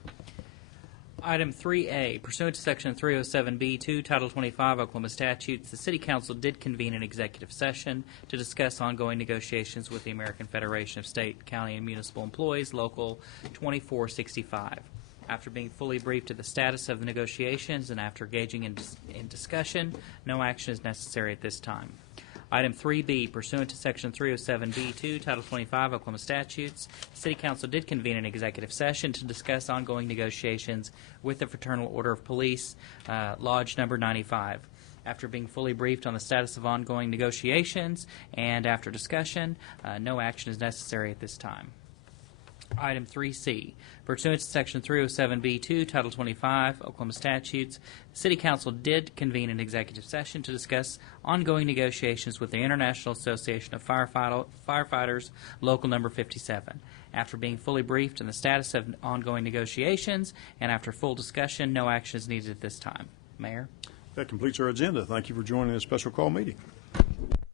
Item 3A, pursuant to Section 307B2, Title 25 Oklahoma statutes, the City Council did convene an executive session to discuss ongoing negotiations with the American Federation of State, County, and Municipal Employees, Local 2465. After being fully briefed of the status of the negotiations and after engaging in discussion, no action is necessary at this time. Item 3B, pursuant to Section 307B2, Title 25 Oklahoma statutes, the City Council did convene an executive session to discuss ongoing negotiations with the Fraternal Order of Police, Lodge Number 95. After being fully briefed on the status of ongoing negotiations and after discussion, no action is necessary at this time. Item 3C, pursuant to Section 307B2, Title 25, Oklahoma statutes, the City Council did convene an executive session to discuss ongoing negotiations with the International Association of Firefighters, Local Number 57. After being fully briefed on the status of ongoing negotiations and after full discussion, no action is needed at this time. Mayor? That completes our agenda. Thank you for joining this special call meeting.